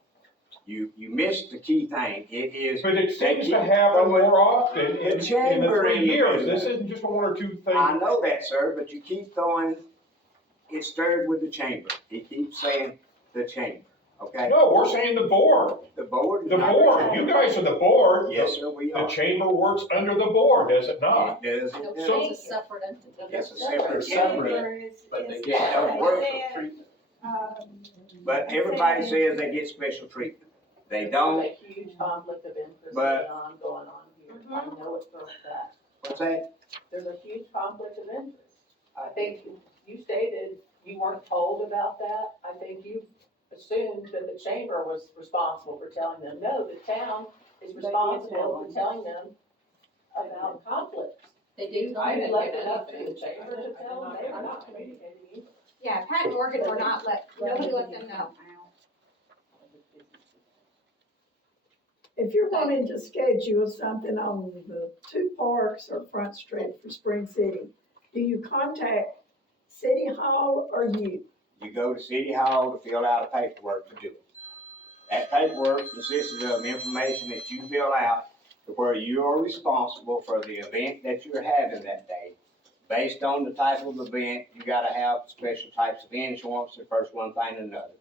You missed the key thing, it is. But it they seems keep to happen throwing- more often in the chamber 3 in the years. business. This isn't just a 1 or 2 things. I know that, sir, but you keep throwing, it stirred with the chamber. He keeps saying the chamber, okay? No, we're saying the board. The board. is The not board, chamber. you guys are the board. Yes, sir, we The are. chamber works under the board, does it not? It does, it So does. it's a separate entity. It's a They're separate separate, entity. but they Is- get don't they work preferential said, treatment. But everybody says they get special treatment. They don't. There's a huge conflict of interest But- going on here. I know it's from that. What's that? There's a huge conflict of interest. I think you stated you weren't told about that. I think you assumed that the chamber was responsible for telling them. No, the town is responsible for telling them about conflicts. They did. I left it up to the chamber to tell them. They were not communicating either. Yeah, Pat and Morgan were not nobody let them know. If you're wanting to schedule something on the 2 parks or Front Street for Spring City, do you contact City Hall or you? You go to City Hall to fill out a paperwork to do it. That paperwork consists of information that you fill out to where you are responsible for the event that you're having that day. Based on the type of event, you gotta have special types of insurance, the first one thing and another.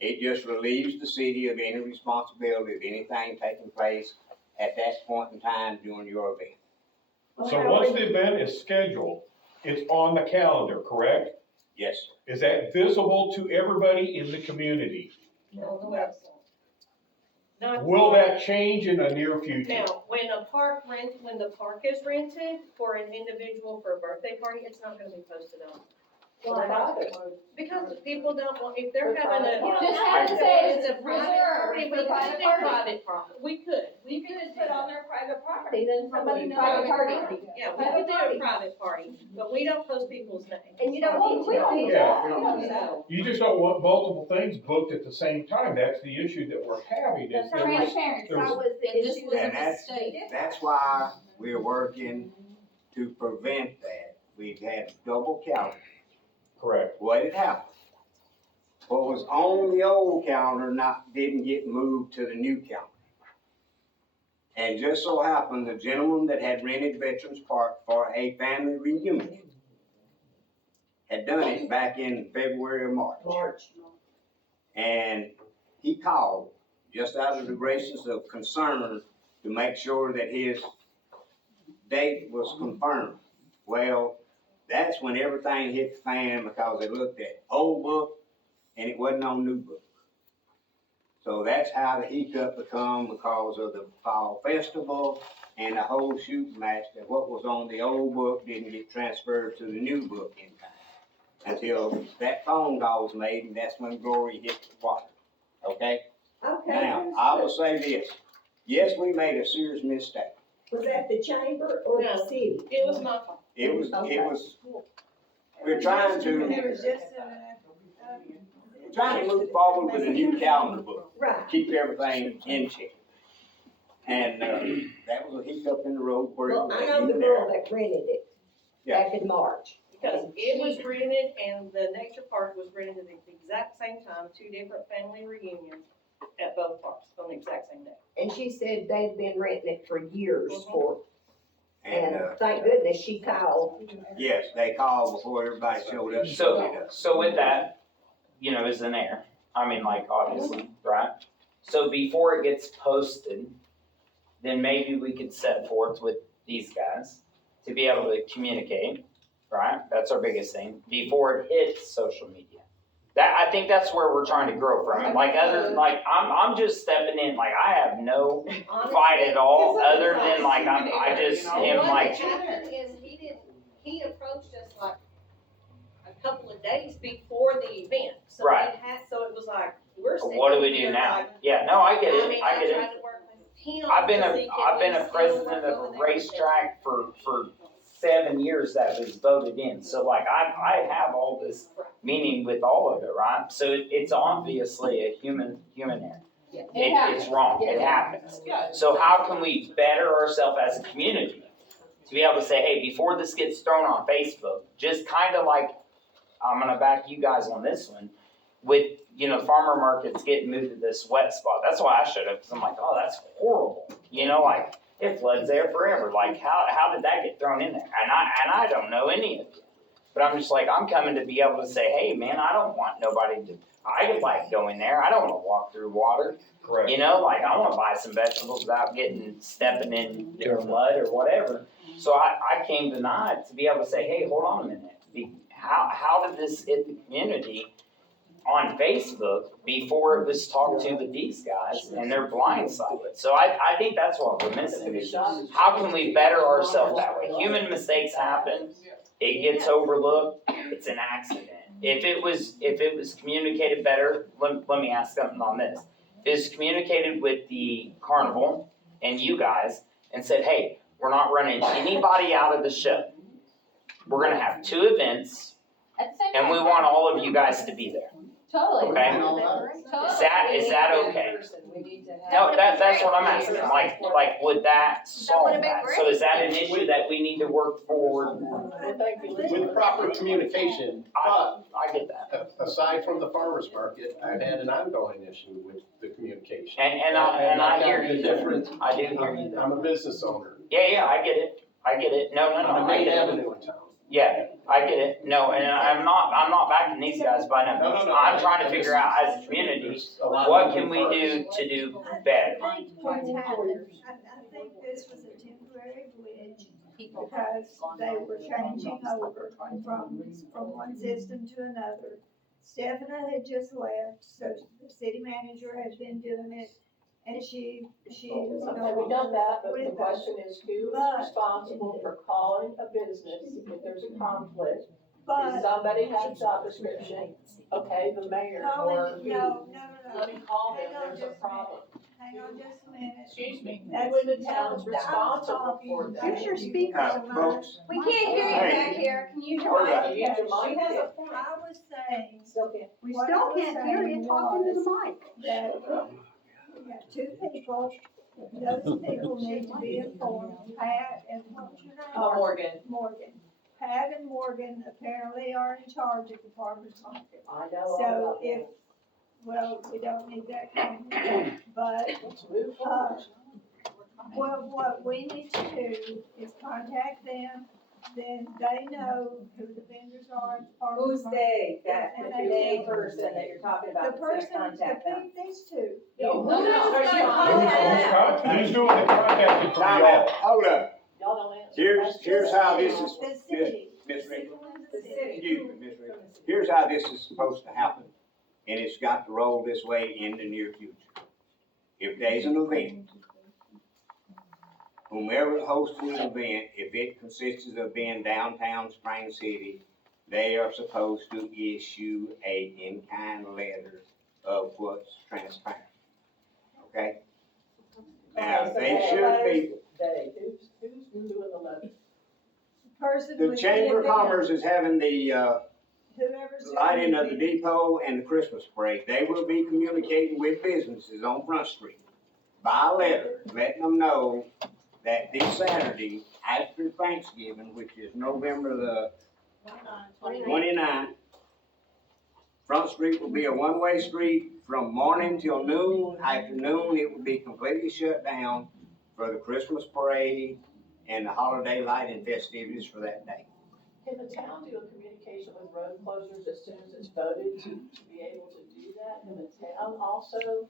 It just relieves the city of any responsibility of anything taking place at that point in time during your event. So once the event is scheduled, it's on the calendar, correct? Yes, sir. Is that visible to everybody in the community? On the website. Not Will for- that change in the near future? Now, when the park is rented for an individual for a birthday party, it's not gonna be posted on. Why not? Because people don't want, if they're having a. Just have to say It's a private property, we could private do party. private property, we could. You can just put on their private property, then somebody knows. Private party. Yeah, we could do a private party, but we don't post people's names. And you don't Well, need we don't need to. Yeah. that. We don't need that. You just don't want multiple things booked at the same time. That's the issue that we're having. Is there was- Transparency. there was- That was the And this issue. was a And that's- mistake. That's why we're working to prevent that. We've had double counting. Correct. What had happened? What was on the old calendar didn't get moved to the new calendar. And just so happened, the gentleman that had rented Veterans Park for a family reunion had done it back in February or March. And he called, just out of the graces of concern, to make sure that his date was confirmed. Well, that's when everything hit the fan, because they looked at old book and it wasn't on new book. So that's how the hiccup become, because of the fall festival and the whole shooting match, that what was on the old book didn't get transferred to the new book in time. Until that phone call was made, and that's when Glory hit the water, okay? Okay. Now, I will say this, yes, we made a serious mistake. Was that the chamber or the No. city? It was my fault. It was, we're trying to move forward with a new calendar book, Right. keep everything in check. And, that was a hiccup in the road where. Well, I know the girl that rented it back in March. Because it was rented and the nature park was rented at the exact same time, 2 different family reunions at both parks on the exact same day. And she said they'd been renting it for years for, And, and thank goodness she called. yes, they called before everybody showed up. to pick it up. So with that, is an error. I mean, like, obviously, right? So before it gets posted, then maybe we could set forth with these guys to be able to communicate, right? That's our biggest thing, before it hits social media. I think that's where we're trying to grow from. I'm just stepping in, like, I have no fight at all, other than like, I just am like. What happened is he approached us like a couple of days before the event. So Right. so it was like, we're sitting What do we do here now? like, Yeah, no, I get I it, mean, I get it. tried to work with him I've been to see I've can been we a still president work of on a it. racetrack for 7 years that was voted in, so like, I have all this meaning with all of it, right? So it's obviously a human error. It's wrong, it happens. So how can we better ourselves as a community to be able to say, hey, before this gets thrown on Facebook, just kind of like, I'm gonna back you guys on this one, with, farmer markets getting moved to this wet spot. That's why I showed up, because I'm like, oh, that's horrible. Like, it floods there forever. Like, how did that get thrown in there? And I don't know any of it. But I'm just like, I'm coming to be able to say, hey, man, I don't want nobody to, I like going there. I don't want to walk through water. Correct. Like, I want to buy some vegetables without stepping in mud or whatever. So I came tonight to be able to say, hey, hold on a minute. How did this hit the community on Facebook before it was talked to with these guys, and they're blindsided? So I think that's what we're missing. How can we better ourselves that way? Human mistakes happen. It gets overlooked. It's an accident. If it was communicated better, let me ask something on this. If it's communicated with the carnival and you guys and said, hey, we're not running anybody out of the show. We're gonna have 2 events, At the same and we time. want all of you guys to be there. Totally. Okay. Totally. Is that okay? No, that's what I'm asking. Like, would that solve that? So is that an issue that we need to work forward? With proper communication, but I get that. aside from the farmer's market, I've had an ongoing issue with the communication. communication. And I hear got the you. difference. I do hear you. I'm a business owner. Yeah, I get it. I get it. No, On the I main get it. avenue in town. Yeah, I get it. No, and I'm not backing these guys by no means. I'm trying to figure out as a community, There's a lot what of can we moving do parts. to do better? I think what's happened, I think this was a temporary glitch because they were changing over from one system to another. Stephanie had just left, so the city manager has been doing it, and she is no Okay, we got that, but the with us. question is who is But- responsible for calling a business if there's a conflict? If But, somebody has a job description, okay, the mayor or who? no, Let me call them, Hang on there's a just a problem. hang on just a minute. Excuse me, That's- who in the town's no, I was responsible talking- for that? Here's your speaker. Folks, We can't hear you back here, can you hear Hold me? up. You use your mic? I was saying. Still can't. We still can't hear you talking to the mic. That we got two people, those people need to be informed, Pat and what was your name? Morgan. Morgan. Pat and Morgan apparently are in charge of the farmer's market. I know all So about if, that. well, we don't need that comment, but, Let's move uh, forward. well, what we need to do is contact them, then they know who the vendors are at the farmer's Who's market. they, that, And the they- person that you're talking The about, that's person, gonna contact them? these two. No, Who is no, gonna no. contact Who's doing the contacting from time y'all? out, hold up. Y'all don't answer. Here's how this is, The city. Miss Reed, The city. excuse me, Miss Reed. Here's how this is supposed to happen, and it's got to roll this way in the near future. If there's an event, whomever hosts the event, if it consists of being downtown Spring City, they are supposed to issue a in-kind letter of what's transpired. Okay? Now, they should be, They, who's doing the letter? Person the with Chamber of event, Commerce is having the, whoever's lighting of the event. depot and the Christmas parade. They will be communicating with businesses on Front Street by letter, letting them know that this Saturday after Thanksgiving, which is November the 29th, Front Street will be a one-way street from morning till noon. After noon, it will be completely shut down for the Christmas parade and the holiday lighting festivities for that day. Can the town do a communication with road closures as soon as it's voted to be able to do that? Can the town also?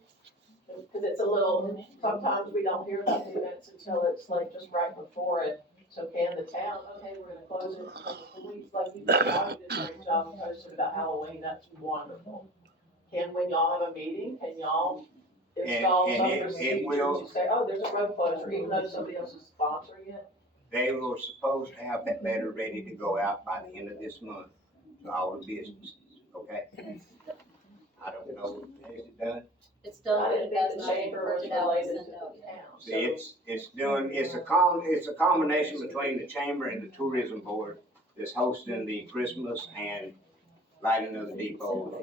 Because it's a little, sometimes we don't hear about the events until it's like just right before it. So can the town, okay, we're gonna close it for a couple weeks, like you did, you did a great job and posted about Halloween, that's wonderful. Can, when y'all have a meeting, can y'all install And some it procedures will- to say, oh, there's a road closure, even though somebody else is sponsoring it? They were supposed to have that letter ready to go out by the end of this month to all the businesses, okay? I don't know, is it done? It's I done, but didn't it think does the not get chamber was printed out and related to sent the out. town. See, it's a combination between the chamber and the tourism board that's hosting the Christmas and lighting of the depot.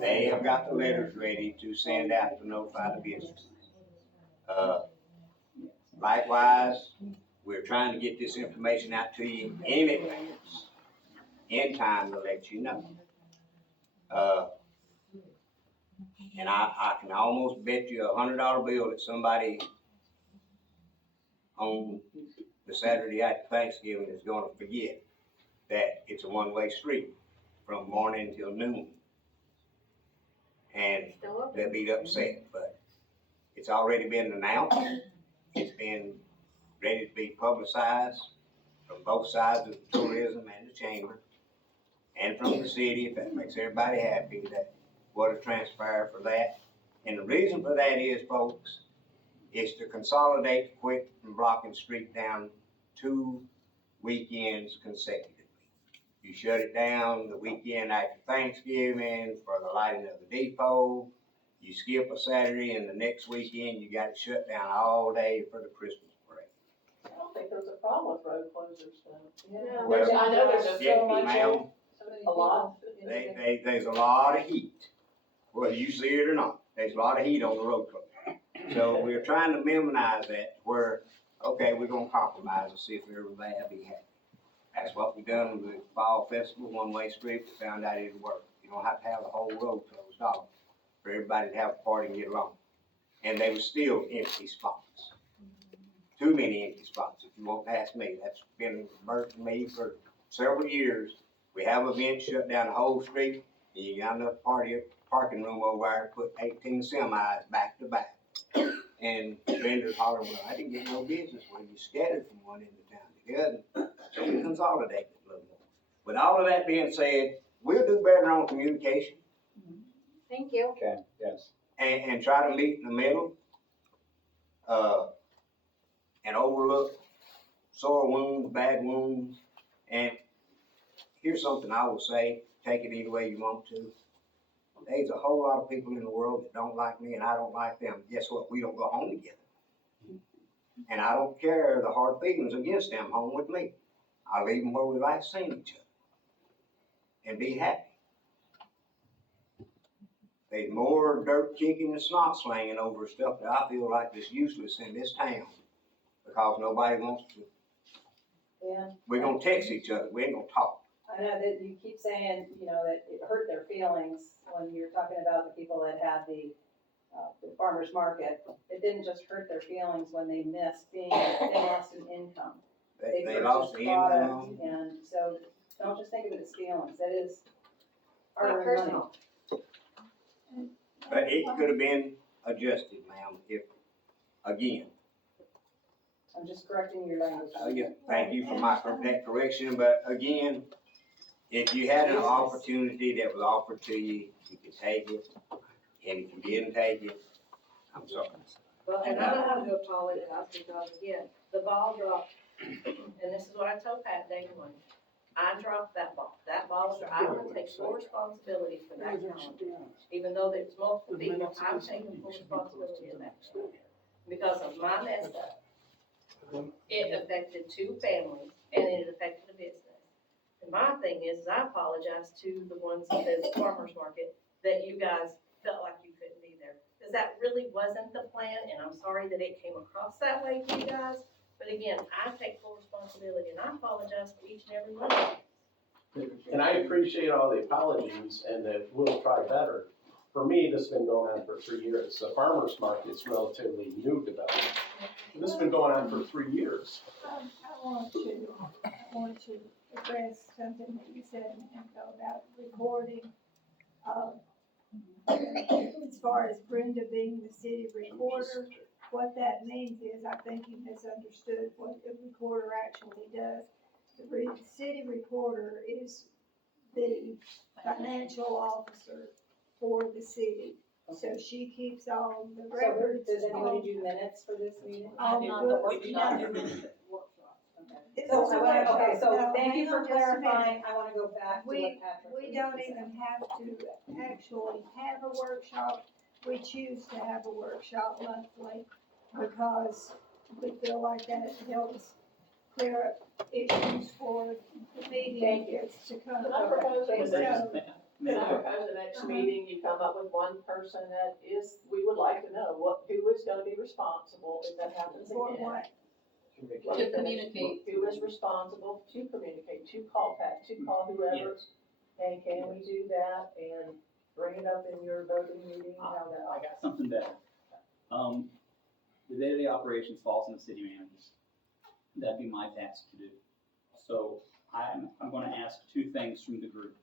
They have got the letters ready to send out to notify the businesses. Likewise, we're trying to get this information out to you in advance, in time to let you know. And I can almost bet you $100 bill that somebody on the Saturday after Thanksgiving is gonna forget that it's a one-way street from morning till noon. And they'll be upset, but it's already been announced, it's been ready to be publicized from both sides of the tourism and the chamber, and from the city, if that makes everybody happy, that what has transpired for that. And the reason for that is, folks, is to consolidate, quit from blocking street down 2 weekends consecutively. You shut it down the weekend after Thanksgiving for the lighting of the depot. You skip a Saturday, and the next weekend you got it shut down all day for the Christmas parade. I don't think there's a problem with road closures though. Yeah. Well, I know there's a Yeah, so much, ma'am, a lot. there's a lot of heat, whether you see it or not. There's a lot of heat on the road closure. So we're trying to minimize that where, okay, we're gonna compromise and see if everybody will be happy. That's what we done with the Fall Festival, one-way street, we found out it worked. You don't have to have the whole road closed off for everybody to have a party and get along. and they were still empty spots. Too many empty spots, if you won't ask me. That's been burning me for several years. We have events shut down the whole street, and you got enough parking room over there to put 18 semis back to back. And vendors holler, well, I didn't get no business when you scattered from one end of town to the other. So we consolidate it a little more. With all of that being said, we'll do better on communication Thank you. Okay, yes. and try to meet in the middle. And overlook sore wounds, bad wounds. And here's something I will say, take it either way you want to. There's a whole lot of people in the world that don't like me and I don't like them. Guess what? We don't go home together. And I don't care the hard feelings against them home with me. I leave them where we like seeing each other and be happy. There's more dirt kicking and snot slanging over stuff that I feel like is useless in this town because nobody wants to. Yeah. We're gonna text each other. We ain't gonna talk. I know that you keep saying, you know, that it hurt their feelings when you're talking about the people that had the farmer's market. It didn't just hurt their feelings when they missed they lost an income. They lost the product, income. and so don't just think of it as feelings. That is Not hard-earned personal. money. But it could have been adjusted, ma'am, if, again, I'm just correcting your language. yeah, thank you for that correction, but again, if you had an opportunity that was offered to you, you could take it, and if you didn't take it, I'm sorry. Well, and I don't want to apologize because again, the ball dropped, and this is what I told Pat day one. I dropped that ball. That ball was, I want to take full responsibility for that calendar. Even though there's multiple people, I'm taking full responsibility of that. Because of my mess up, it affected 2 families and it affected the business. And my thing is, I apologize to the ones at the farmer's market that you guys felt like you couldn't be there. Because that really wasn't the plan, and I'm sorry that it came across that way to you guys. But again, I take full responsibility, and I apologize for each and every one of you. And I appreciate all the apologies and that we'll try better. For me, this has been going on for 3 years. The farmer's market's relatively new development. This has been going on for 3 years. I want to address something that you said a minute ago about recording. As far as Brenda being the city recorder, what that means is, I think you misunderstood what the recorder actually does. The city recorder is the financial officer for the city. So she keeps all the records. Does anybody do minutes for this meeting? All not the the books, workshop. no. Okay. This So is a okay, workshop. so Now, thank you hang for on just a minute. clarifying. I want to go back to We what Patrick. don't even have to actually have a workshop. We choose to have a workshop monthly because we feel like that helps clear up issues for the meeting that's to come. Can I propose the So, next, can I propose the next meeting, you come up with one person that is, we would like to know who is gonna be responsible if that happens for again. what? Let me To finish. communicate. Who is responsible to communicate, to call Pat, to call whoever, Yes. and can we do that and bring it up in your voting meeting, how that? I got something better. The day-to-day operations falls on the city managers. That'd be my task to do. So I'm gonna ask 2 things from the group.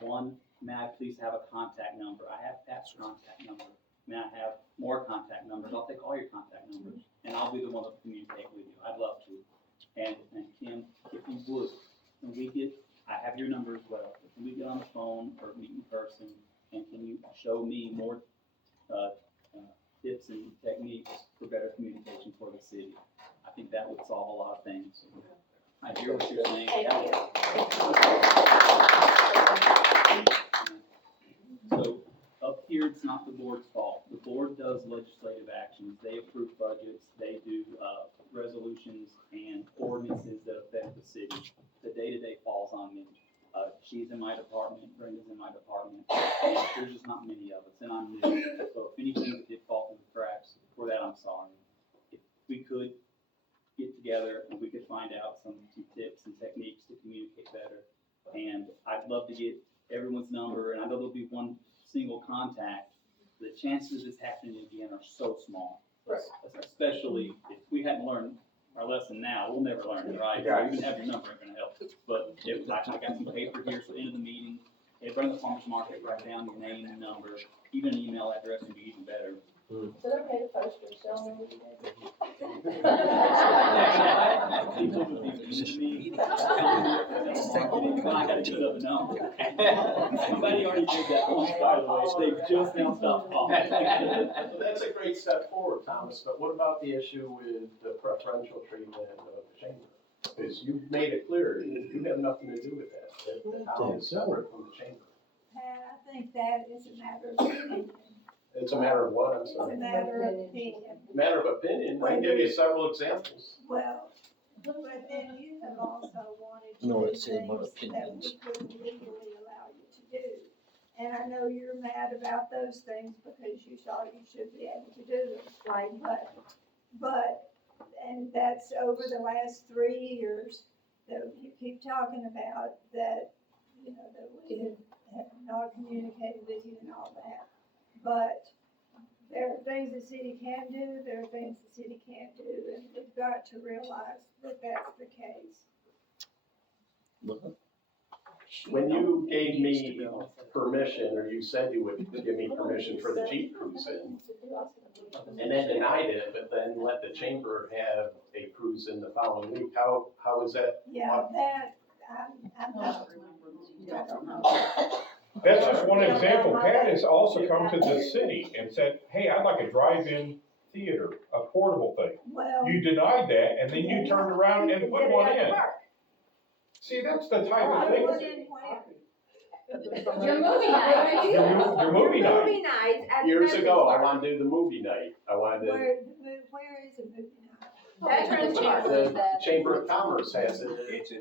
One, may I please have a contact number? I have Pat's contact number. May I have more contact numbers? I'll take all your contact numbers, and I'll be the one that will communicate with you. I'd love to. And Kim, if you would, when we get, I have your number as well. When we get on the phone or meet in person, and can you show me more tips and techniques for better communication for the city? I think that would solve a lot of things. I hear what you're saying. So up here, it's not the board's fault. The board does legislative actions. They approve budgets, they do resolutions and ordinances that affect the city. The day-to-day falls on me. She's in my department, Brenda's in my department, and there's just not many of us, and I'm new. So if anything did fall through the cracks, for that, I'm sorry. If we could get together and we could find out some tips and techniques to communicate better. And I'd love to get everyone's number, and I know there'll be one single contact the chances of this happening again are so small. Especially if we hadn't learned our lesson now, we'll never learn it, right? So even having your number ain't gonna help. But I got some paper here, so at the end of the meeting, hey, bring the farmer's market, write down your name and number, even an email address would be even better. Is it okay to post your cell number today? I gotta keep up now. Somebody already did that once, by the way, they just now stopped calling. That's a great step forward, Thomas, but what about the issue with the preferential treatment of the chamber? Because you made it clear, you have nothing to do with that. The town is separate from the chamber. Pat, I think that is a matter of opinion. It's a matter of what, I'm It's a sorry? matter of opinion. Matter of opinion, I can give you several examples. Well, but then you have also wanted No, to do it's in my things that opinions. we couldn't legally allow you to do. And I know you're mad about those things because you thought you should be able to do them. Right. But, and that's over the last 3 years that you keep talking about that, you know, that we have not communicated with you and all that. But there are things the city can do, there are things the city can't do, and we've got to realize that that's the case. When you gave me permission, or you said you would give me permission for the Jeep cruise in, and then denied it, but then let the chamber have a cruise in the following week, how is that? Yeah, that, I'm not, I don't know. That's just one example. Pat has also come to the city and said, hey, I'd like a drive-in theater, a portable thing. Well. You denied that, and then you turned around and put one in. See, that's the type of thing. Your movie night. Your movie night. Movie night at the Years Veterans ago, I Park. wanted to do the movie night, I wanted to, Where is a movie night? Veterans Park. the Chamber of Commerce has it. It's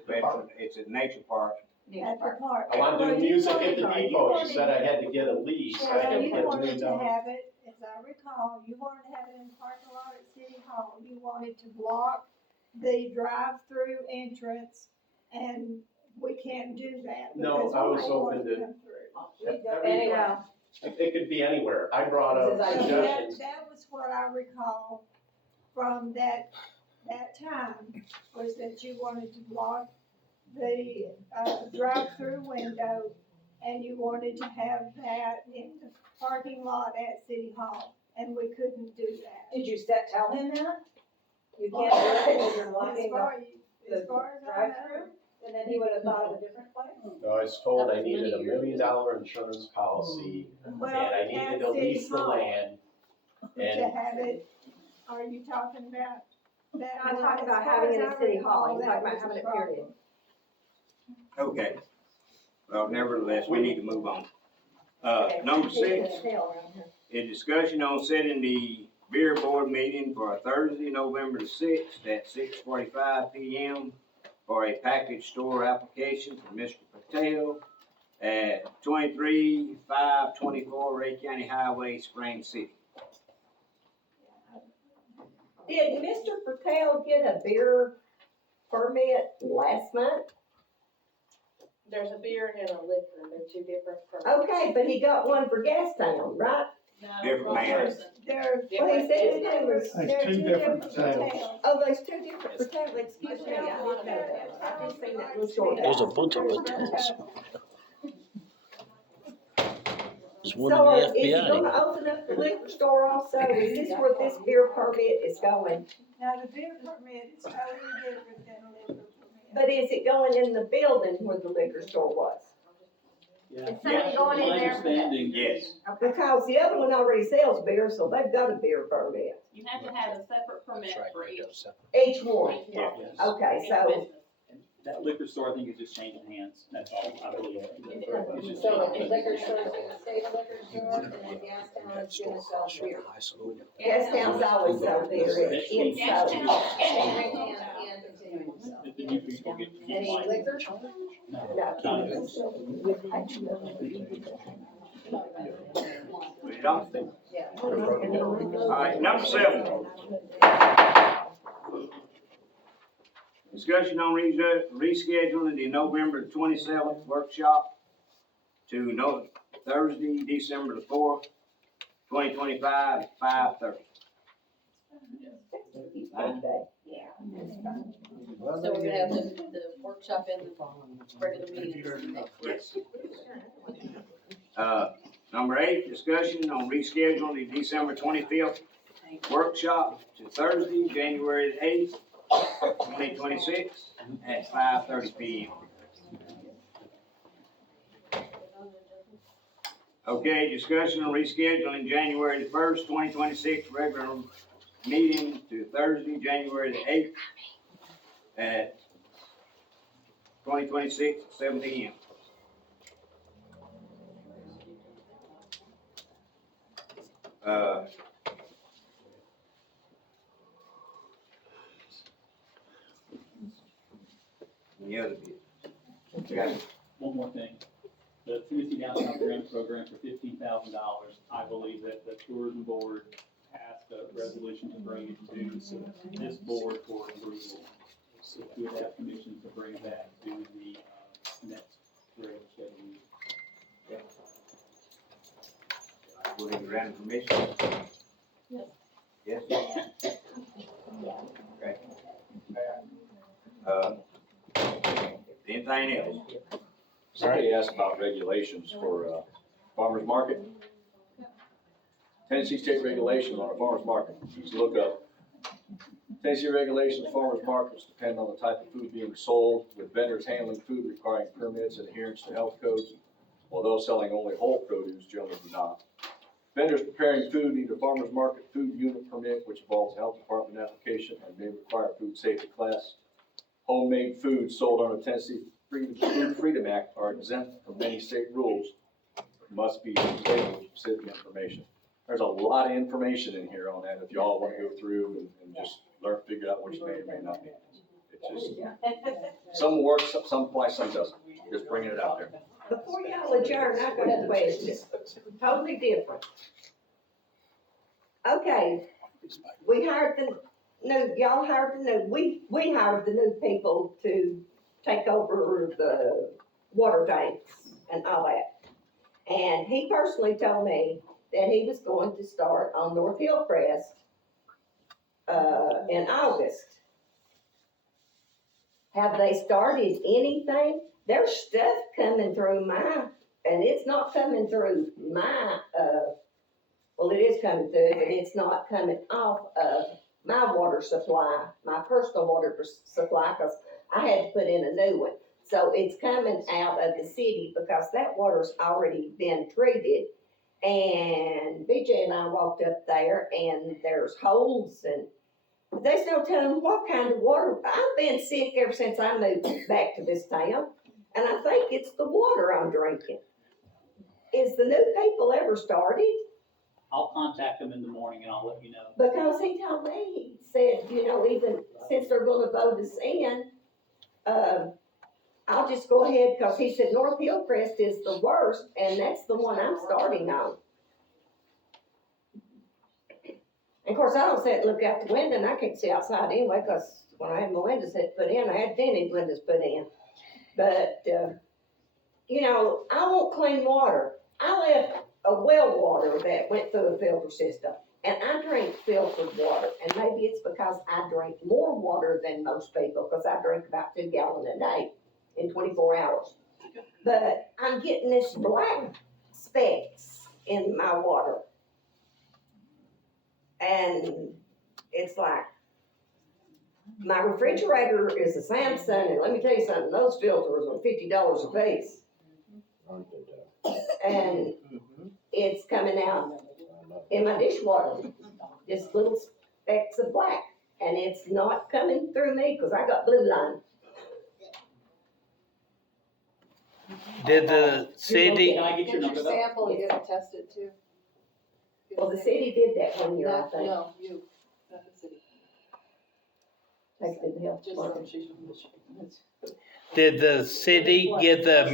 at Nature Park. At the park. I wanted to do music at the depot, she said I had to get a lease, I had Well, to you get a wanted new to number. have it, as I recall, you wanted to have it in the parking lot at City Hall. You wanted to block the drive-through entrance, and we can't do that. No, because I was people want open to- come through. Anyway, It could be anywhere, I brought up This is So suggestions. that was what I recall from that time, was that you wanted to block the, drive-through window, and you wanted to have that in the parking lot at City Hall, and we couldn't do that. did you tell him that? You can't do it because you're blocking As far as I know. drive-through? And then he would have thought of a different place? No, I was told I needed $1 million insurance policy, and Well, I at needed to City lease the Hall, land, to and have it, are you talking about that? I'm talking As about far having it as at I City Hall, recall, he's that talking about was a having it problem. period. Okay. Well, nevertheless, we need to move on. Number 6, is discussion on setting the beer board meeting for Thursday, November the 6th at 6:45 PM for a package store application for Mr. Patel at 23-524 Ray County Highway, Spring City. Did Mr. Patel get a beer permit last month? There's a beer and a liquor, they're two different. Okay, but he got one for Gastown, right? Different man. There, What he said there was, there are two different hotels. oh, there's two different hotels, excuse me, I didn't know that. I just seen that little short. There's a bunch of hotels. There's one So in is the he FBI. gonna open up the liquor store also? Is this where this beer permit is going? Now, the beer permit is totally different than a liquor permit. But is it going in the building where the liquor store was? It's saying going in My there. understanding, Yes. Because the other one already sells beer, so they've got a beer permit. You have to have a separate permit for each. Each one. Yeah. Okay, so, that liquor store, I think, is just changing hands, that's all, I believe. It's just So changing liquor hands. store's gonna stay the liquor store, and then Gastown is gonna sell beer. Gastown's always sold beer, it's sold. And continuing to sell. If the new people get Any licensed. liquor? Put it on. Yeah. All right, number 7. Discussion on rescheduling the November 27th workshop to Thursday, December the 4th 2025, 5:30. Yeah. So we're gonna have the workshop and the regular meeting. Yes. Number 8, discussion on rescheduling the December 25th workshop to Thursday, January the 8th, 2026 at 5:30 p.m. Okay, discussion on rescheduling January the 1st, 2026 regular meeting to Thursday, January the 8th at 2026, 7 p.m. Any other business? One more thing. The Tennessee Downtown Grant Program for $15,000, I believe that the tourism board passed a resolution to bring it to this board for approval. So we would have permission to bring it back to the next regular scheduled meeting. Will you grant permission? Yes. Yes? Okay. Anything else? Somebody asked about regulations for, farmer's market. Tennessee state regulations on a farmer's market, just look up. Tennessee regulations, farmer's markets depend on the type of food being sold, with vendors handling food requiring permits and adherence to health codes, while those selling only whole produce generally do not. Vendors preparing food need a farmer's market food unit permit, which involves a health department application and may require food safety class. Homemade food sold under Tennessee Food Freedom Act are exempt from many state rules, must be labeled with specific information. There's a lot of information in here on that if y'all want to go through and just learn, figure out what you may or may not need. It's just, some work, some apply, some doesn't. Just bringing it out there. Before y'all adjourn, I've got a question, totally different. Okay, we hired y'all hired we hired the new people to take over the water tanks and all that. And he personally told me that he was going to start on North Hillcrest, in August. Have they started anything? There's stuff coming through and it's not coming through well, it is coming through, but it's not coming off of my water supply, my personal water supply, because I had to put in a new one. So it's coming out of the city because that water's already been treated. And BJ and I walked up there and there's holes and there's no telling what kind of water. I've been sick ever since I moved back to this town. And I think it's the water I'm drinking. Is the new people ever started? I'll contact them in the morning and I'll let you know. Because he told me, he said, even since they're gonna vote us in, I'll just go ahead, because he said North Hillcrest is the worst, and that's the one I'm starting on. And of course, I don't sit and look out the window, and I can't see outside anyway, because when I had my windows put in, I had tinted windows put in. But, I want clean water. I left a well water that went through a filter system, and I drink filtered water. And maybe it's because I drink more water than most people, because I drink about 2 gallons a day in 24 hours. But I'm getting this black specks in my water. And it's like, my refrigerator is a Samsung, and let me tell you something, those filters are $50 a piece. And it's coming out in my dishwater, just little specks of black. And it's not coming through me, because I got blue line. Did the city, Can I get your number though? Sample and get it tested too. Well, the city did that one year, I think. No, you, not the city. They did the health Just department. did the city get the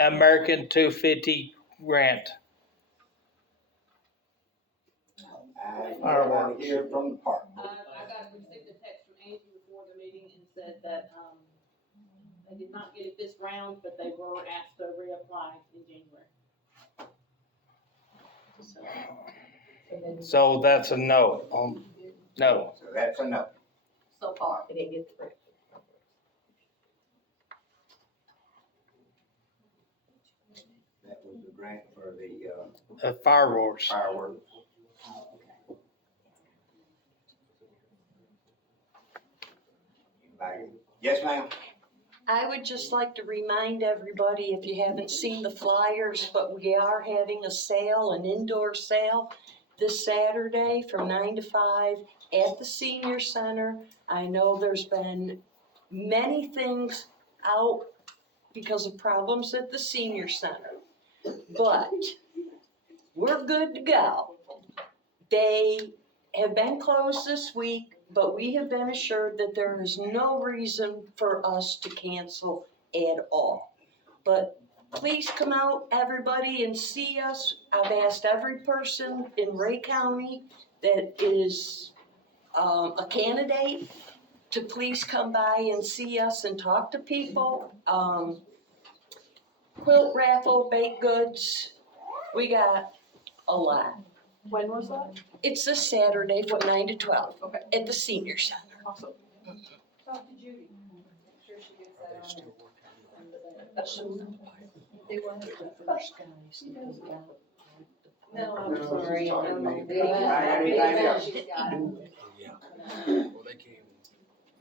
American 250 grant? I want to hear from the park. I received a text from Angie before the meeting and said that, they did not get it this round, but they were asked to reapply in January. So that's a no, no. So that's a no. So far, we didn't get the grant. That was the grant for the, Fireworks. fireworks. Anybody? Yes, ma'am? I would just like to remind everybody, if you haven't seen the flyers, but we are having a sale, an indoor sale, this Saturday from 9 to 5 at the senior center. I know there's been many things out because of problems at the senior center, but we're good to go. They have been closed this week, but we have been assured that there is no reason for us to cancel at all. But please come out, everybody, and see us. I've asked every person in Ray County that is a candidate to please come by and see us and talk to people. Quilt raffle, baked goods, we got a lot. When was that? It's this Saturday from 9 to 12 Okay. at the senior center. Awesome. Talk to Judy, make sure she gets that on. They wanted the first guys to go down. No, I'm I'm sorry. sorry. Anything else? She's got it. Well, they came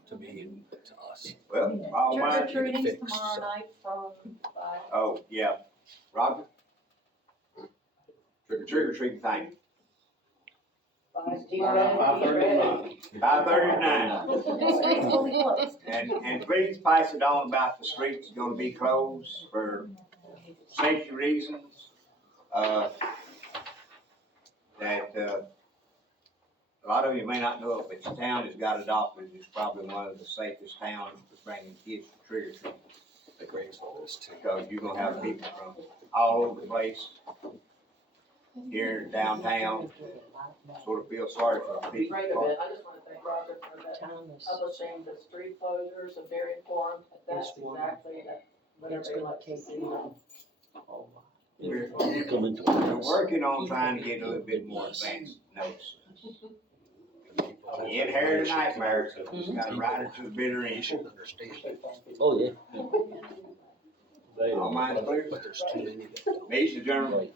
to me and to us. Well, all Trick or mine, treating's tomorrow night from 5. oh, yeah. Roger, Trick or treat. trick or treat thing. 5:30. 5:39. And please pass it on about the streets gonna be closed for safety reasons. A lot of you may not know it, but the town has got adopted, it's probably one of the safest towns for bringing kids to trick or treat. The grades all this too. Because you're gonna have people from all over the place here in downtown, sort of feel sorry for the people. Great event, I just wanna thank Roger for that, publishing the street closures and very informed, that's exactly what everybody likes to see. We're working on trying to get a little bit more advanced notice. You inherit a nightmare, so you just gotta ride it to the bitter end. Oh, yeah. All mine clear? But there's too many that don't. Meet the gentleman.